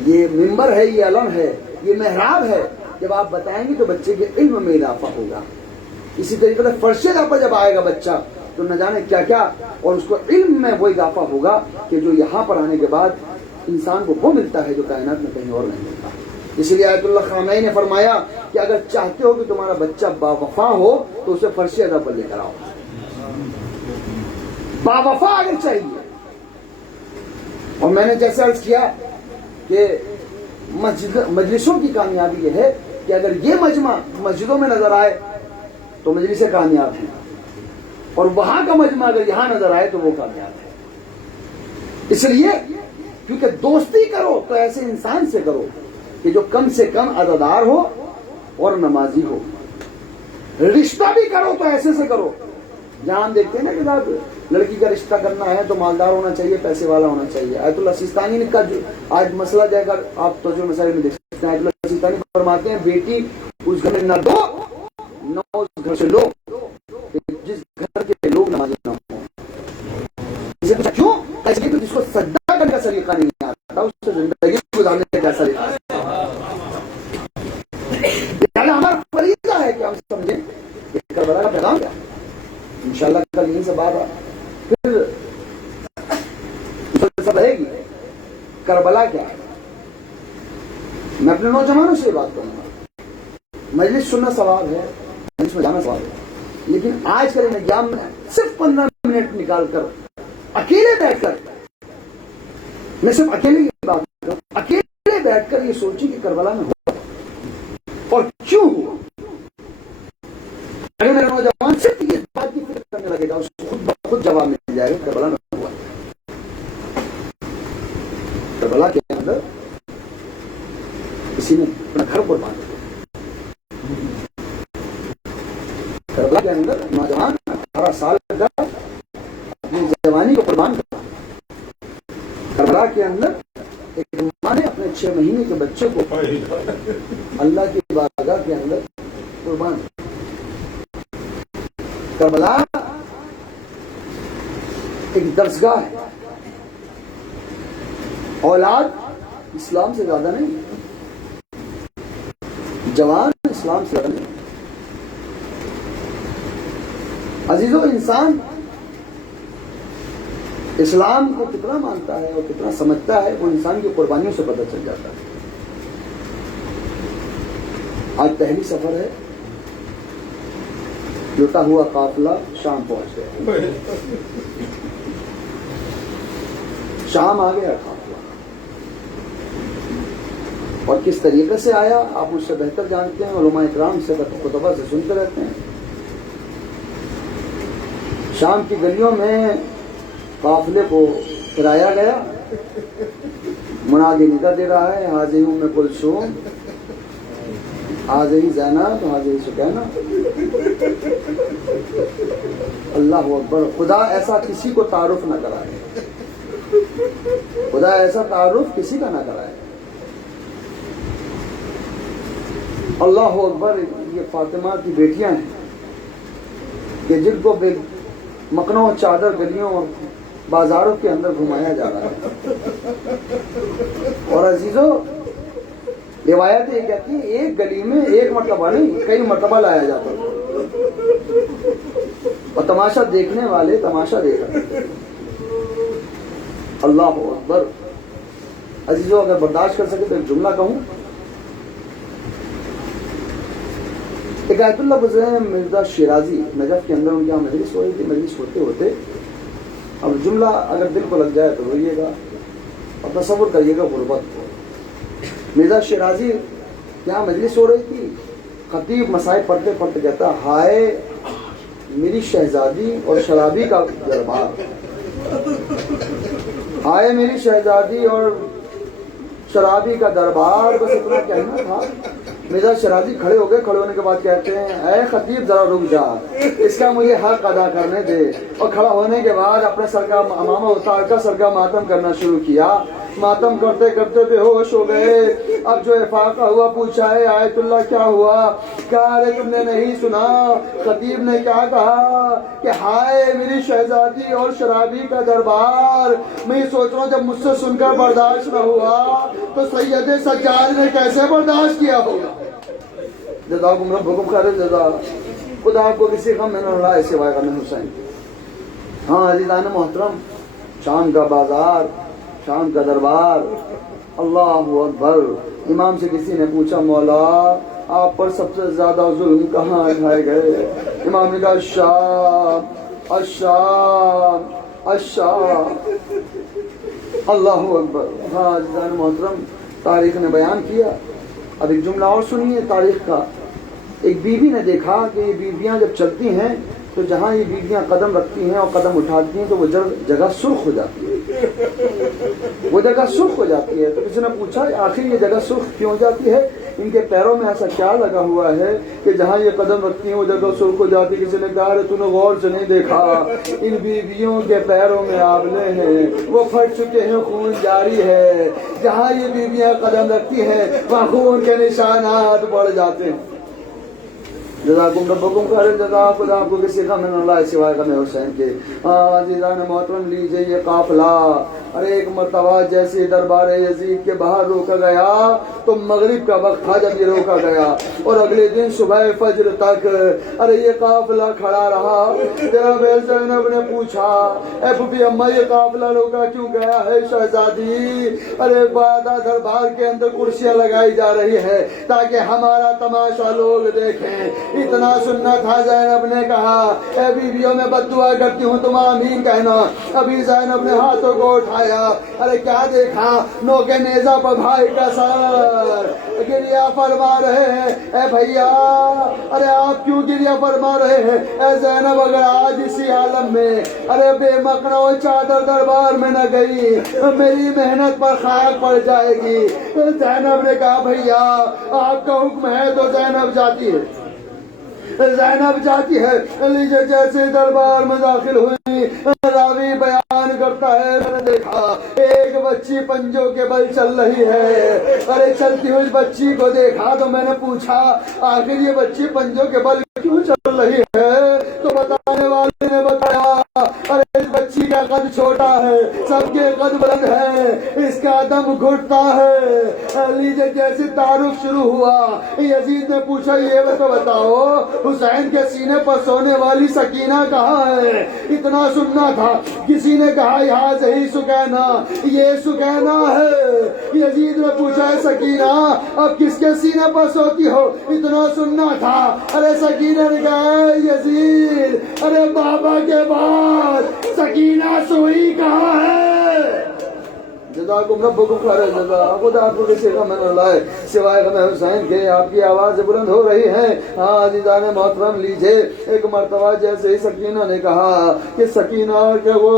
یہ ممبر ہے, یہ علم ہے, یہ محراب ہے. جب آپ بتائیں گے تو بچے کے علم میں اضافہ ہوگا. اسی طریقے سے فرش پر جب آئے گا بچہ تو نہ جانے کیا کیا, اور اس کو علم میں وہ اضافہ ہوگا کہ جو یہاں پر آنے کے بعد انسان کو وہ ملتا ہے جو کائنات میں کہیں اور نہیں ملتا. اس لیے آیت اللہ خامنئی نے فرمایا کہ اگر چاہتے ہو کہ تمہارا بچہ باوفا ہو تو اسے فرش ادا پر لے کر آؤ. باوفا اگر چاہیے. اور میں نے جیسے عرض کیا کہ مجلسوں کی کامیابی یہ ہے کہ اگر یہ مجمع مسجدوں میں نظر آئے تو مجلسیں کامیاب ہیں, اور وہاں کا مجمع اگر یہاں نظر آئے تو وہ کامیاب ہے. اس لیے کیونکہ دوستی کرو تو ایسے انسان سے کرو کہ جو کم سے کم عزادار ہو اور نمازی ہو. رشتہ بھی کرو تو ایسے سے کرو. جہاں ہم دیکھتے ہیں نا کہ صاحب لڑکی کا رشتہ کرنا ہے تو مالدار ہونا چاہیے, پیسے والا ہونا چاہیے. آیت اللہ سیستانی نے کہا, آج مسئلہ جائے گا آپ تو جو مسائل میں دیکھ سکتے ہیں, آیت اللہ سیستانی فرماتے ہیں بیٹی اس گھر میں نہ دو نہ اس گھر سے لو جس گھر کے لوگ نمازی نہ ہوں. اسے پوچھا کیوں؟ ایسے کہ جس کو سجدہ کرنے کا سلیقہ نہیں آتا اس سے زندگی گزارنے کا سلیقہ آتا. ہمارا فریضہ ہے کہ ہم سمجھیں کہ کربلا کا پیغام کیا ہے. انشاءاللہ کل یہیں سے بات پھر سب رہے گی کربلا کیا ہے. میں اپنے نوجوانوں سے یہ بات کروں گا, مجلس سننا ثواب ہے, مجلس میں جانا ثواب ہے, لیکن آج کل ایگزام میں صرف 15 منٹ نکال کر اکیلے بیٹھ کر, میں صرف اکیلے کی بات کروں, اکیلے بیٹھ کر یہ سوچی کہ کربلا میں ہوا اور کیوں ہوا. اگر میرا نوجوان صرف یہ بات کی فکر کرنے لگے گا اس کو خود بخود جواب مل جائے گا کربلا میں ہوا. کربلا کے اندر کسی نے اپنا گھر قربان کیا. کربلا کے اندر نوجوان 18 سال کا اپنی جوانی کو قربان کیا. کربلا کے اندر ایک ماں نے اپنے 6 مہینے کے بچے کو اللہ کی بارگاہ کے اندر قربان کیا. کربلا ایک درسگاہ ہے. اولاد اسلام سے زیادہ نہیں, جوان اسلام سے زیادہ نہیں. عزیزو, انسان اسلام کو کتنا مانتا ہے اور کتنا سمجھتا ہے وہ انسان کی قربانیوں سے پتہ چل جاتا ہے. آج پہلی سفر ہے، لٹا ہوا قافلہ شام پہنچ گیا، شام آ گیا قافلہ، اور کس طریقے سے آیا آپ مجھ سے بہتر جانتے ہیں، علماء اکرام سے خطبہ سے سنتے رہتے ہیں۔ شام کی گلیوں میں قافلے کو پھرایا گیا، منادی ندا دے رہا ہے، حاضر ام کلثوم، حاضر زینب، حاضر سکینہ۔ اللہ اکبر۔ خدا ایسا کسی کو تعارف نہ کرائے، خدا ایسا تعارف کسی کا نہ کرائے۔ اللہ اکبر۔ یہ فاطمہ کی بیٹیاں ہیں کہ جن کو مکنوں چادر گلیوں اور بازاروں کے اندر گھمایا جا رہا ہے۔ اور عزیزوں، روایت یہ کہتی ہے ایک گلی میں ایک مرتبہ نہیں کئی مرتبہ لایا جاتا ہے، اور تماشا دیکھنے والے تماشا دیکھ رہے ہیں۔ اللہ اکبر۔ عزیزوں، اگر برداشت کر سکے تو ایک جملہ کہوں۔ ایک آیت اللہ گزرے ہیں مرزا شیرازی، نجف کے اندر ان کی مجلس ہو رہی تھی، مجلس ہوتے ہوتے اب جملہ اگر دل کو لگ جائے تو روئیے گا اور تصور کریے گا غربت کو۔ مرزا شیرازی کیا مجلس ہو رہی تھی، خطیب مسائل پڑھتے پڑھتے کہتا ہائے میری شہزادی اور شرابی کا دربار، ہائے میری شہزادی اور شرابی کا دربار، بس اتنا کہنا تھا۔ مرزا شیرازی کھڑے ہو گئے، کھڑے ہونے کے بعد کہتے ہیں اے خطیب ذرا رک جا، اس کا مجھے حق ادا کرنے دے۔ اور کھڑا ہونے کے بعد اپنے سر کا امامہ اتار کر سر کا ماتم کرنا شروع کیا۔ ماتم کرتے کرتے بے ہوش ہو گئے۔ اب جو افاقہ ہوا پوچھا ہے آیت اللہ کیا ہوا؟ کہا ارے تم نے نہیں سنا؟ خطیب نے کیا کہا کہ ہائے میری شہزادی اور شرابی کا دربار۔ میں یہ سوچ رہا ہوں جب مجھ سے سن کر برداشت نہ ہوا تو سید سجاد نے کیسے برداشت کیا ہوگا۔ جزاکم ربکم خیر الجزا۔ خدا آپ کو کسی غم میں نہ رلائے سوائے غم حسین۔ ہاں عزیزان محترم، شام کا بازار، شام کا دربار، اللہ اکبر۔ امام سے کسی نے پوچھا مولا آپ پر سب سے زیادہ ظلم کہاں اٹھائے گئے؟ امام نے کہا الشام الشام الشام۔ اللہ اکبر۔ ہاں عزیزان محترم، تاریخ نے بیان کیا۔ اب ایک جملہ اور سنیے تاریخ کا۔ ایک بیوی نے دیکھا کہ یہ بیویاں جب چلتی ہیں تو جہاں یہ بیویاں قدم رکھتی ہیں اور قدم اٹھاتی ہیں تو وہ جگہ سرخ ہو جاتی ہے، وہ جگہ سرخ ہو جاتی ہے۔ تو کسی نے پوچھا آخر یہ جگہ سرخ کیوں ہو جاتی ہے؟ ان کے پیروں میں ایسا کیا لگا ہوا ہے کہ جہاں یہ قدم رکھتی ہیں وہ جگہ سرخ ہو جاتی ہے؟ کسی نے کہا تو نے غور سے نہیں دیکھا، ان بیویوں کے پیروں میں آبلے ہیں، وہ پھٹ چکے ہیں، خون جاری ہے، جہاں یہ بیویاں قدم رکھتی ہیں وہاں خون کے نشانات پڑ جاتے ہیں۔ جزاکم ربکم خیر الجزا۔ خدا آپ کو کسی غم نہ لائے سوائے غم حسین کے۔ عزیزان محترم لیجیے یہ قافلہ، ارے ایک مرتبہ جیسے دربار یزید کے باہر روکا گیا تو مغرب کا وقت تھا جب یہ روکا گیا، اور اگلے دن صبح فجر تک ارے یہ قافلہ کھڑا رہا۔ جناب زینب نے پوچھا اے پھوپھی اماں یہ قافلہ روکا کیوں گیا ہے شہزادی؟ ارے بادہ دربار کے اندر کرسیاں لگائی جا رہی ہے تاکہ ہمارا تماشا لوگ دیکھیں، اتنا سننا تھا۔ زینب نے کہا اے بیویوں میں بد دعا کرتی ہوں تم آمین کہنا۔ ابھی زینب نے ہاتھوں کو اٹھایا، ارے کیا دیکھا؟ نوکے نیزہ پر بھائی کا سر، گریہ فرما رہے ہیں اے بھیا، ارے آپ کیوں گریہ فرما رہے ہیں؟ اے زینب اگر آج اسی عالم میں ارے بے مقنع و چادر دربار میں نہ گئی میری محنت پر خاک پڑ جائے گی۔ زینب نے کہا بھیا آپ کا حکم ہے تو زینب جاتی ہے، زینب جاتی ہے۔ لیجیے جیسے دربار میں داخل ہوئی، راوی بیان کرتا ہے میں نے دیکھا ایک بچی پنجوں کے بل چل رہی ہے۔ ارے چلتی ہوئی بچی کو دیکھا تو میں نے پوچھا آخر یہ بچی پنجوں کے بل کیوں چل رہی ہے؟ تو بتانے والے نے بتایا ارے اس بچی کا قد چھوٹا ہے، سب کے قد بلند ہے، اس کا دم گھٹتا ہے۔ علی جیسے تعارف شروع ہوا، یزید نے پوچھا یہ تو بتاؤ حسین کے سینے پر سونے والی سکینہ کہاں ہے؟ اتنا سننا تھا، کسی نے کہا یہاں سے ہی سکینہ، یہ سکینہ ہے۔ یزید نے پوچھا سکینہ اب کس کے سینے پر سوتی ہو؟ اتنا سننا تھا، ارے سکینہ نے کہا یزید ارے بابا کے بعد سکینہ سوئی کہاں ہے؟ جزاکم ربکم خیر الجزاء، خدا آپ کو کسی غم نہ لائے سوائے غم حسین کے۔ آپ کی آواز بلند ہو رہی ہے۔ ہاں عزیزان محترم لیجئے، ایک مرتبہ جیسے ہی سکینہ نے کہا کہ سکینہ کہ وہ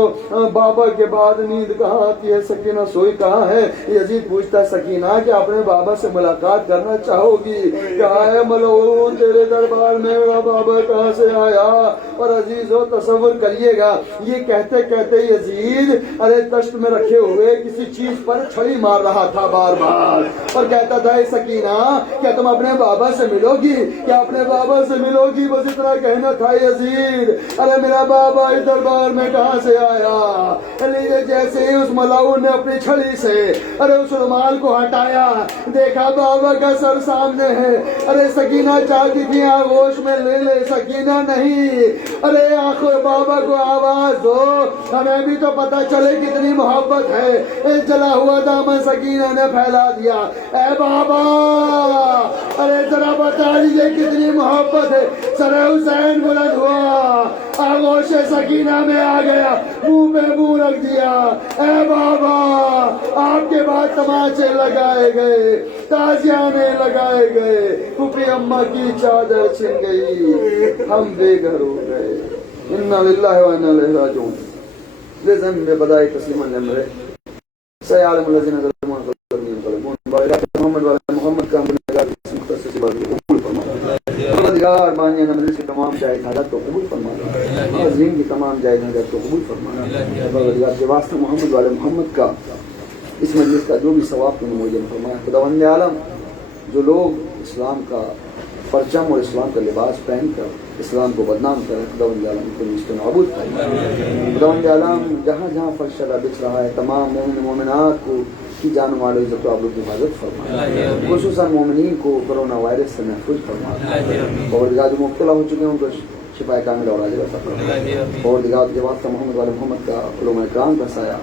بابا کے بعد نیند کہاں آتی ہے، سکینہ سوئی کہاں ہے؟ یزید پوچھتا سکینہ کہ اپنے بابا سے ملاقات کرنا چاہو گی؟ کہا ہے ملعون تیرے دربار میں میرا بابا کہاں سے آیا؟ اور عزیزو تصور کریے گا، یہ کہتے کہتے یزید ارے تشت میں رکھے ہوئے کسی چیز پر چھڑی مار رہا تھا بار بار، اور کہتا تھا اے سکینہ کیا تم اپنے بابا سے ملو گی؟ کیا اپنے بابا سے ملو گی؟ بس اتنا کہنا تھا یزید ارے میرا بابا اس دربار میں کہاں سے آیا؟ علی جیسے ہی اس ملعون نے اپنی چھڑی سے ارے اس رومال کو ہٹایا، دیکھا بابا کا سر سامنے ہے۔ ارے سکینہ چاہتی تھی آغوش میں لے لے، سکینہ نہیں، ارے آخر بابا کو آواز دو، ہمیں بھی تو پتہ چلے کتنی محبت ہے۔ جلا ہوا دامن سکینہ نے پھیلا دیا، اے بابا ارے ذرا بتا دیجئے کتنی محبت ہے۔ سر حسین بلند ہوا، آغوش سکینہ میں آ گیا، منہ پہ منہ رکھ دیا، اے بابا آپ کے بعد تماچے لگائے گئے، تازیانے لگائے گئے، پھوپھی اماں کی چادر چھن گئی، ہم بے گھر ہو گئے۔ انا للہ و انا الیہ راجعون۔ لذنب بدائے تسلیما لمرے سیعلم الذین ظلموا انهم ينقلبون محمد وعلى محمد کا مختصر سی بات قبول فرما۔ پروردگار مانیہ مجلس کی تمام جائز حاجات کو قبول فرما، عظیم کی تمام جائز حاجات کو قبول فرما۔ پروردگار کے واسطے محمد وعلى محمد کا اس مجلس کا جو بھی ثواب تم نے مجھے فرمایا، خداوند عالم جو لوگ اسلام کا پرچم اور اسلام کا لباس پہن کر اسلام کو بدنام کرے، خداوند عالم کو نیست و نابود فرمائے۔ خداوند عالم جہاں جہاں فرش شدہ بچھ رہا ہے تمام مومن مومنات کو کی جان والوں عزت و آبرو کی حفاظت فرمائے، خصوصاً مومنین کو کرونا وائرس سے محفوظ فرمائے، اور جو مبتلا ہو چکے ہیں ان کو شفا کامل اور عاجلہ عطا فرمائے، اور دیگر کے واسطہ محمد والے محمد کا علماء کرام کا سایہ،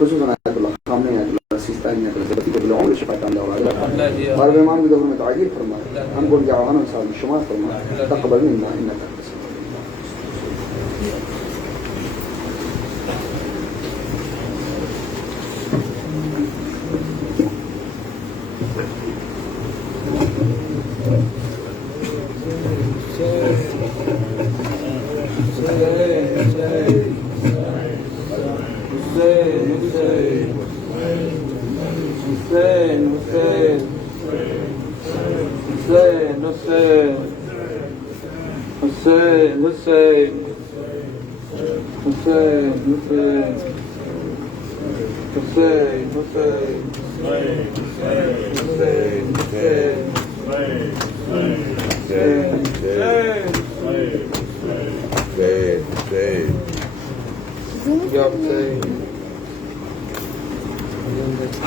خصوصاً آیت اللہ خامنہ، آیت اللہ سیستانی، آیت اللہ زبطی قبل عمر شفا کامل اور عاجلہ فرمائے، ہر امام کی دور میں تعجیل فرمائے، ہم کو جعوانا صاحب شمار فرمائے، تقبل منا انکا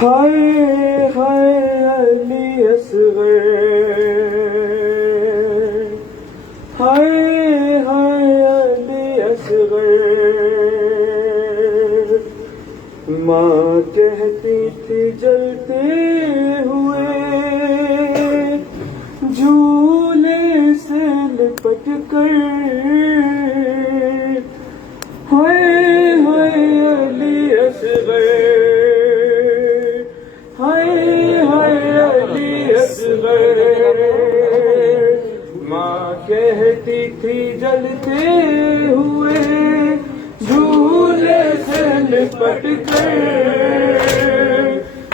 ہائے ہائے علی اصغر، ہائے ہائے علی اصغر، ماں کہتی تھی جلتے ہوئے جھولے سے لپٹ کر، ہائے ہائے علی اصغر، ہائے ہائے علی اصغر، ماں کہتی تھی جلتے ہوئے جھولے سے لپٹ کر،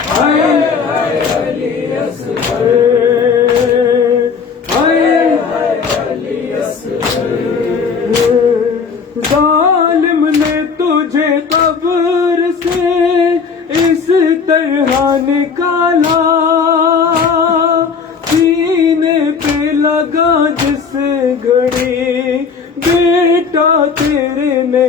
ہائے ہائے علی اصغر، ہائے ہائے علی اصغر، ظالم نے تجھے قبر سے اس طرح نکالا، سینے پہ لگا جس گھڑی بیٹا تیرے نے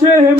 6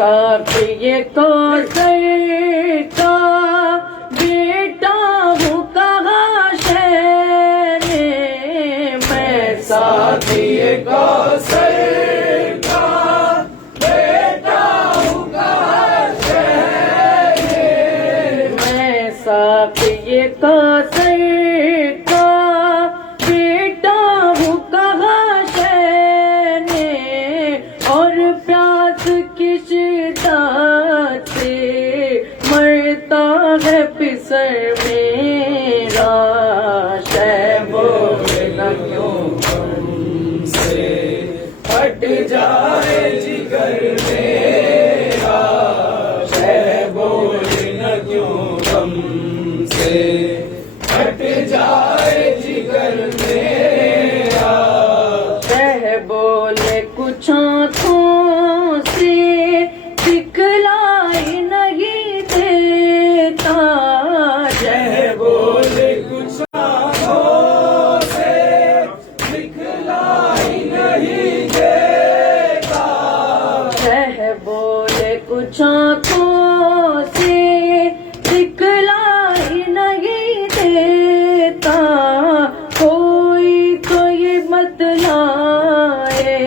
ساقی کوثر کا بیٹا ہوں کہاں شہر میں ساقی کوثر کا بیٹا ہوں کہاں شہر میں ساقی کوثر کا بیٹا ہوں کہاں شہر اور پیاس کی شدت سے مرتا ہے پسر میرا شہ بولنا کیوں ہم سے پھٹ جائے جگر میرا شہ بولنا کیوں ہم سے پھٹ جائے جگر میرا شہ بولے کچھ آنکھوں سے دکھلائی نہیں دیتا شہ بولے کچھ آنکھوں سے دکھلائی نہیں دیتا شہ بولے کچھ آنکھوں سے دکھلائی نہیں دیتا کوئی تو یہ بتلائے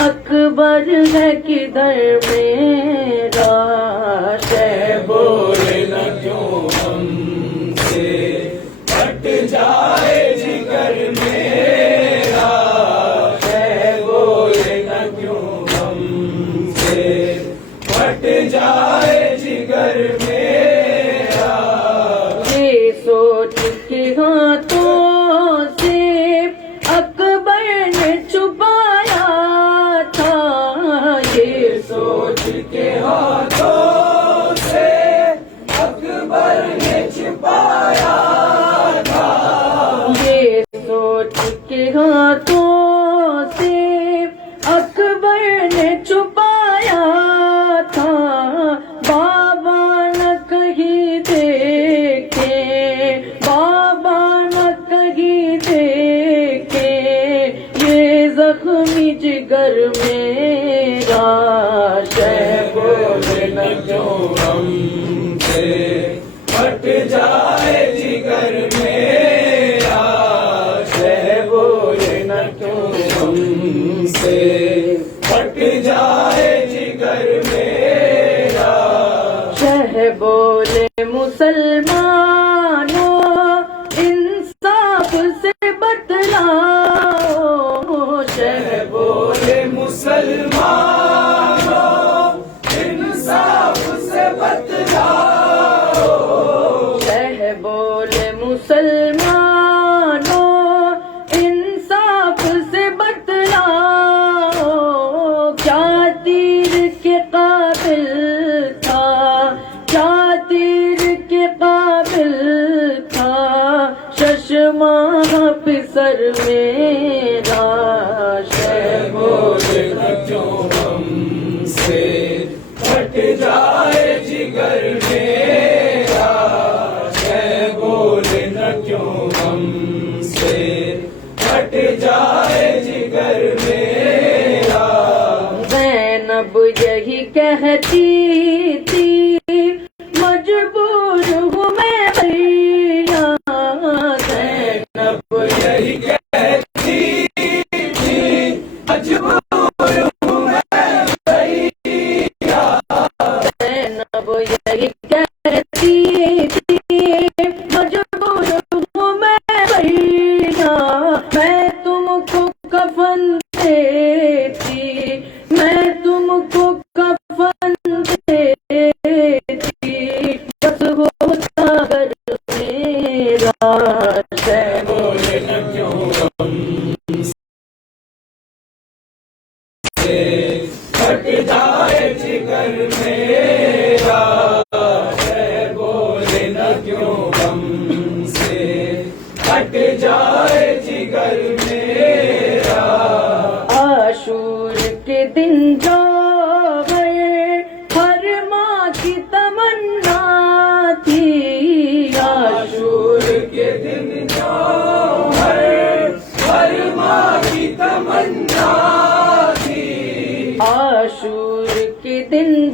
اکبر ہے کدھر میرا شہ بولنا کیوں ہم سے پھٹ جائے جگر میرا شہ بولنا کیوں ہم سے پھٹ جائے جگر میرا یہ سوچ کے ہاتھوں سے اکبر نے چھپایا تھا یہ سوچ کے ہاتھوں سے اکبر نے چھپایا تھا یہ سوچ کے ہاتھوں سے اکبر نے چھپایا تھا بابا نہ کہیں دیکھے بابا نہ کہیں دیکھے یہ زخمی جگر میرا شہ بولنا کیوں ہم سے پھٹ جائے جگر میرا شہ بولنا کیوں ہم سے پھٹ جائے جگر میرا شہ بولے مسلمانوں انصاف سے بتلاؤ شہ بولے مسلمانوں انصاف سے بتلاؤ شہ بولے مسلمانوں انصاف سے بتلاؤ کیا تیر کے قابل تھا کیا تیر کے قابل تھا ششماہ پسر میرا شہ بولنا کیوں ہم سے پھٹ جائے جگر میرا شہ بولنا کیوں ہم سے پھٹ جائے جگر میرا زینب یہی کہتی تھی مجبور ہوں میں بھیا زینب یہی کہتی تھی مجبور ہوں میں بھیا زینب یہی کہتی تھی مجبور ہوں میں بھیا میں تم کو کفن دیتی میں تم کو کفن دیتی بس ہوتا اگر میرا شہ بولنا کیوں ہم سے پھٹ جائے جگر میرا شہ بولنا کیوں ہم سے پھٹ جائے جگر میرا عاشور کے دن جو ہر ماں کی تمنا تھی عاشور کے دن جو ہر ماں کی تمنا تھی عاشور کے دن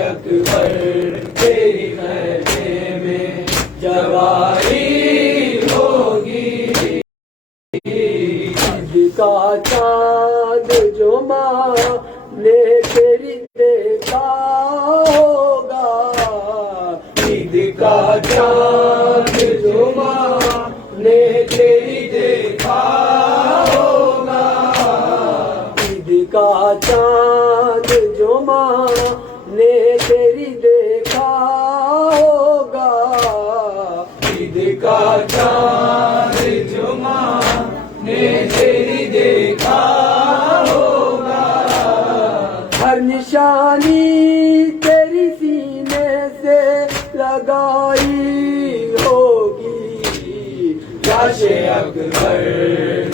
اکبر تیری خیمے میں جواری ہوگی. عید کا چاند جو ماں نے تیری دیکھا ہوگا, عید کا چاند جو ماں نے تیری دیکھا ہوگا, عید کا چاند جو ماں نے تیری دیکھا ہوگا, عید کا چاند جو ماں نے تیری دیکھا ہوگا. ہر نشانی تیری سینے سے لگائی ہوگی, لاش اکبر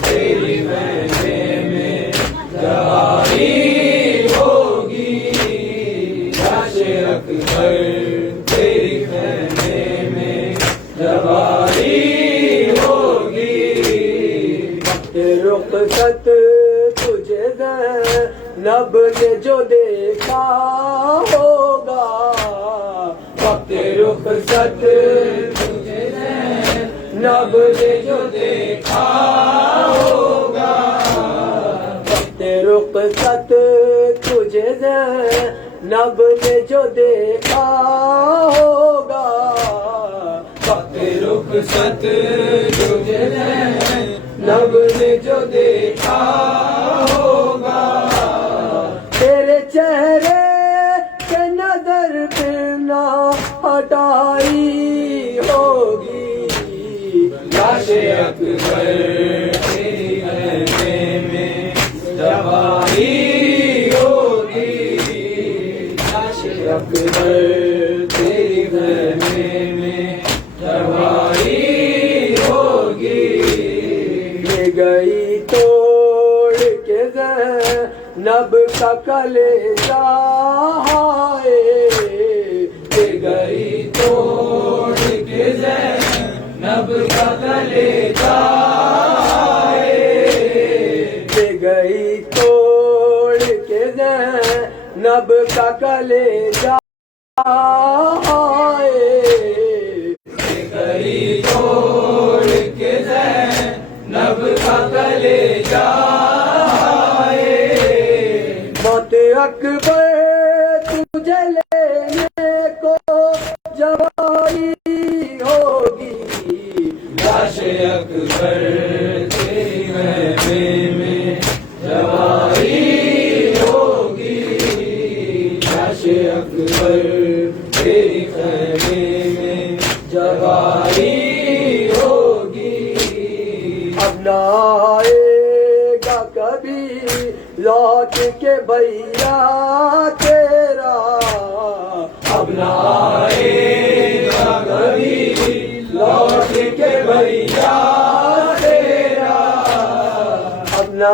تیری خیمے میں جواری ہوگی, لاش اکبر تیری خیمے میں جواری ہوگی. وقت رخصت تجھے زینب نے جو دیکھا ہوگا, وقت رخصت تجھے زینب نے جو دیکھا ہوگا, وقت رخصت تجھے زینب نے جو دیکھا ہوگا, وقت رخصت تجھے زینب نے جو دیکھا ہوگا. تیرے چہرے سے نظر پھر نہ ہٹائی ہوگی, لاش اکبر تیری خیمے میں جواری ہوگی, لاش اکبر تیری خیمے میں جواری ہوگی. یہ گئی توڑ کے زینب کا کلیجہ ہائے, یہ گئی توڑ کے زینب کا کلیجہ ہائے, یہ گئی توڑ کے زینب کا کلیجہ ہائے, یہ گئی توڑ کے زینب کا کلیجہ ہائے. موت اکبر تجھے لینے کو جواری ہوگی, لاش اکبر تیری خیمے میں جواری ہوگی, لاش اکبر تیری خیمے میں جواری ہوگی. اب نہ آئے گا کبھی لوٹ کے بھیا تیرا, اب نہ آئے گا کبھی لوٹ کے بھیا تیرا, اب نہ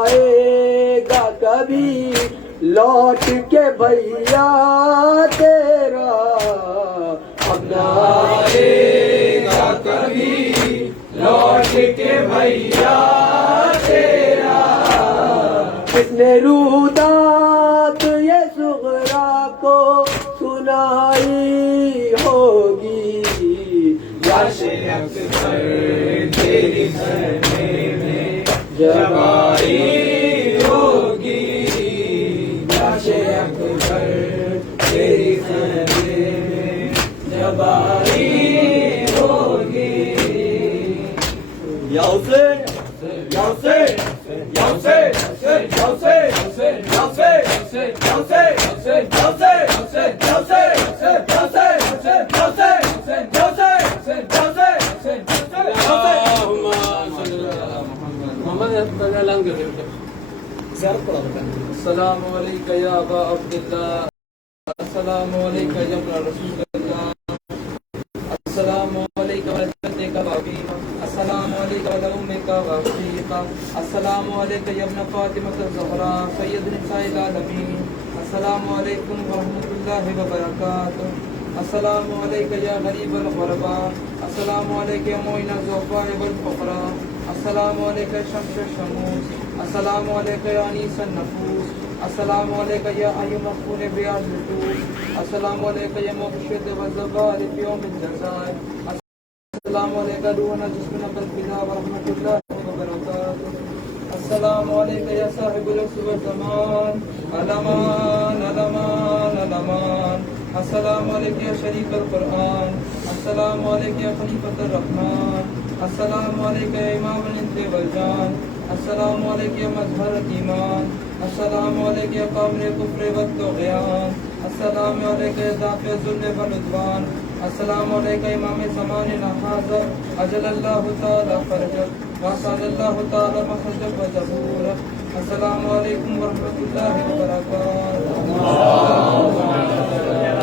آئے گا کبھی لوٹ کے بھیا تیرا, اب نہ آئے گا کبھی لوٹ کے بھیا تیرا. کس نے رودات یہ صغرا کو سنائی ہوگی, لاش اکبر تیری خیمے میں جواری ہوگی, لاش اکبر تیری خیمے میں جواری ہوگی. یا حسین یا حسین یا حسین یا حسین یا حسین یا حسین یا حسین یا حسین یا حسین یا حسین یا حسین یا حسین یا حسین. السلام علیکم یا ابا عبداللہ, السلام علیکم یا ابن رسول اللہ, السلام علیکم ورحمۃ اللہ, السلام علیکم امک وعقیق, السلام علیکم یا ابن فاطمۃ الزہراء سید نساء العالمین, السلام علیکم ورحمۃ اللہ وبرکاتہ, السلام علیکم یا غریب الغرباء, السلام علیکم یا معین الضعفاء والفقراء, السلام علیکم شمس الشموس, السلام علیکم یا انیس النفوس, السلام علیکم یا ایھا مغفور بیاض الوجوہ، السلام علیکم یا مبشر والزبار فی یوم الجزاء، السلام علیکم روحنا جسمنا بالفدا ورحمۃ اللہ وبرکاتہ، السلام علیکم یا صاحب العصر والزمان، علمان علمان علمان، السلام علیکم یا شریف القرآن، السلام علیکم یا خلیفۃ الرحمن، السلام علیکم یا امام الانس والجان، السلام علیکم یا مظہر ایمان، السلام علیکم یا قامر کفر والطغیان، السلام علیکم یا دافع ذل والعدوان، السلام علیکم امام زمان هذا اجل اللہ تعالی فرجک واسعد اللہ تعالی مخرجک وظہورک، السلام علیکم ورحمۃ اللہ وبرکاتہ.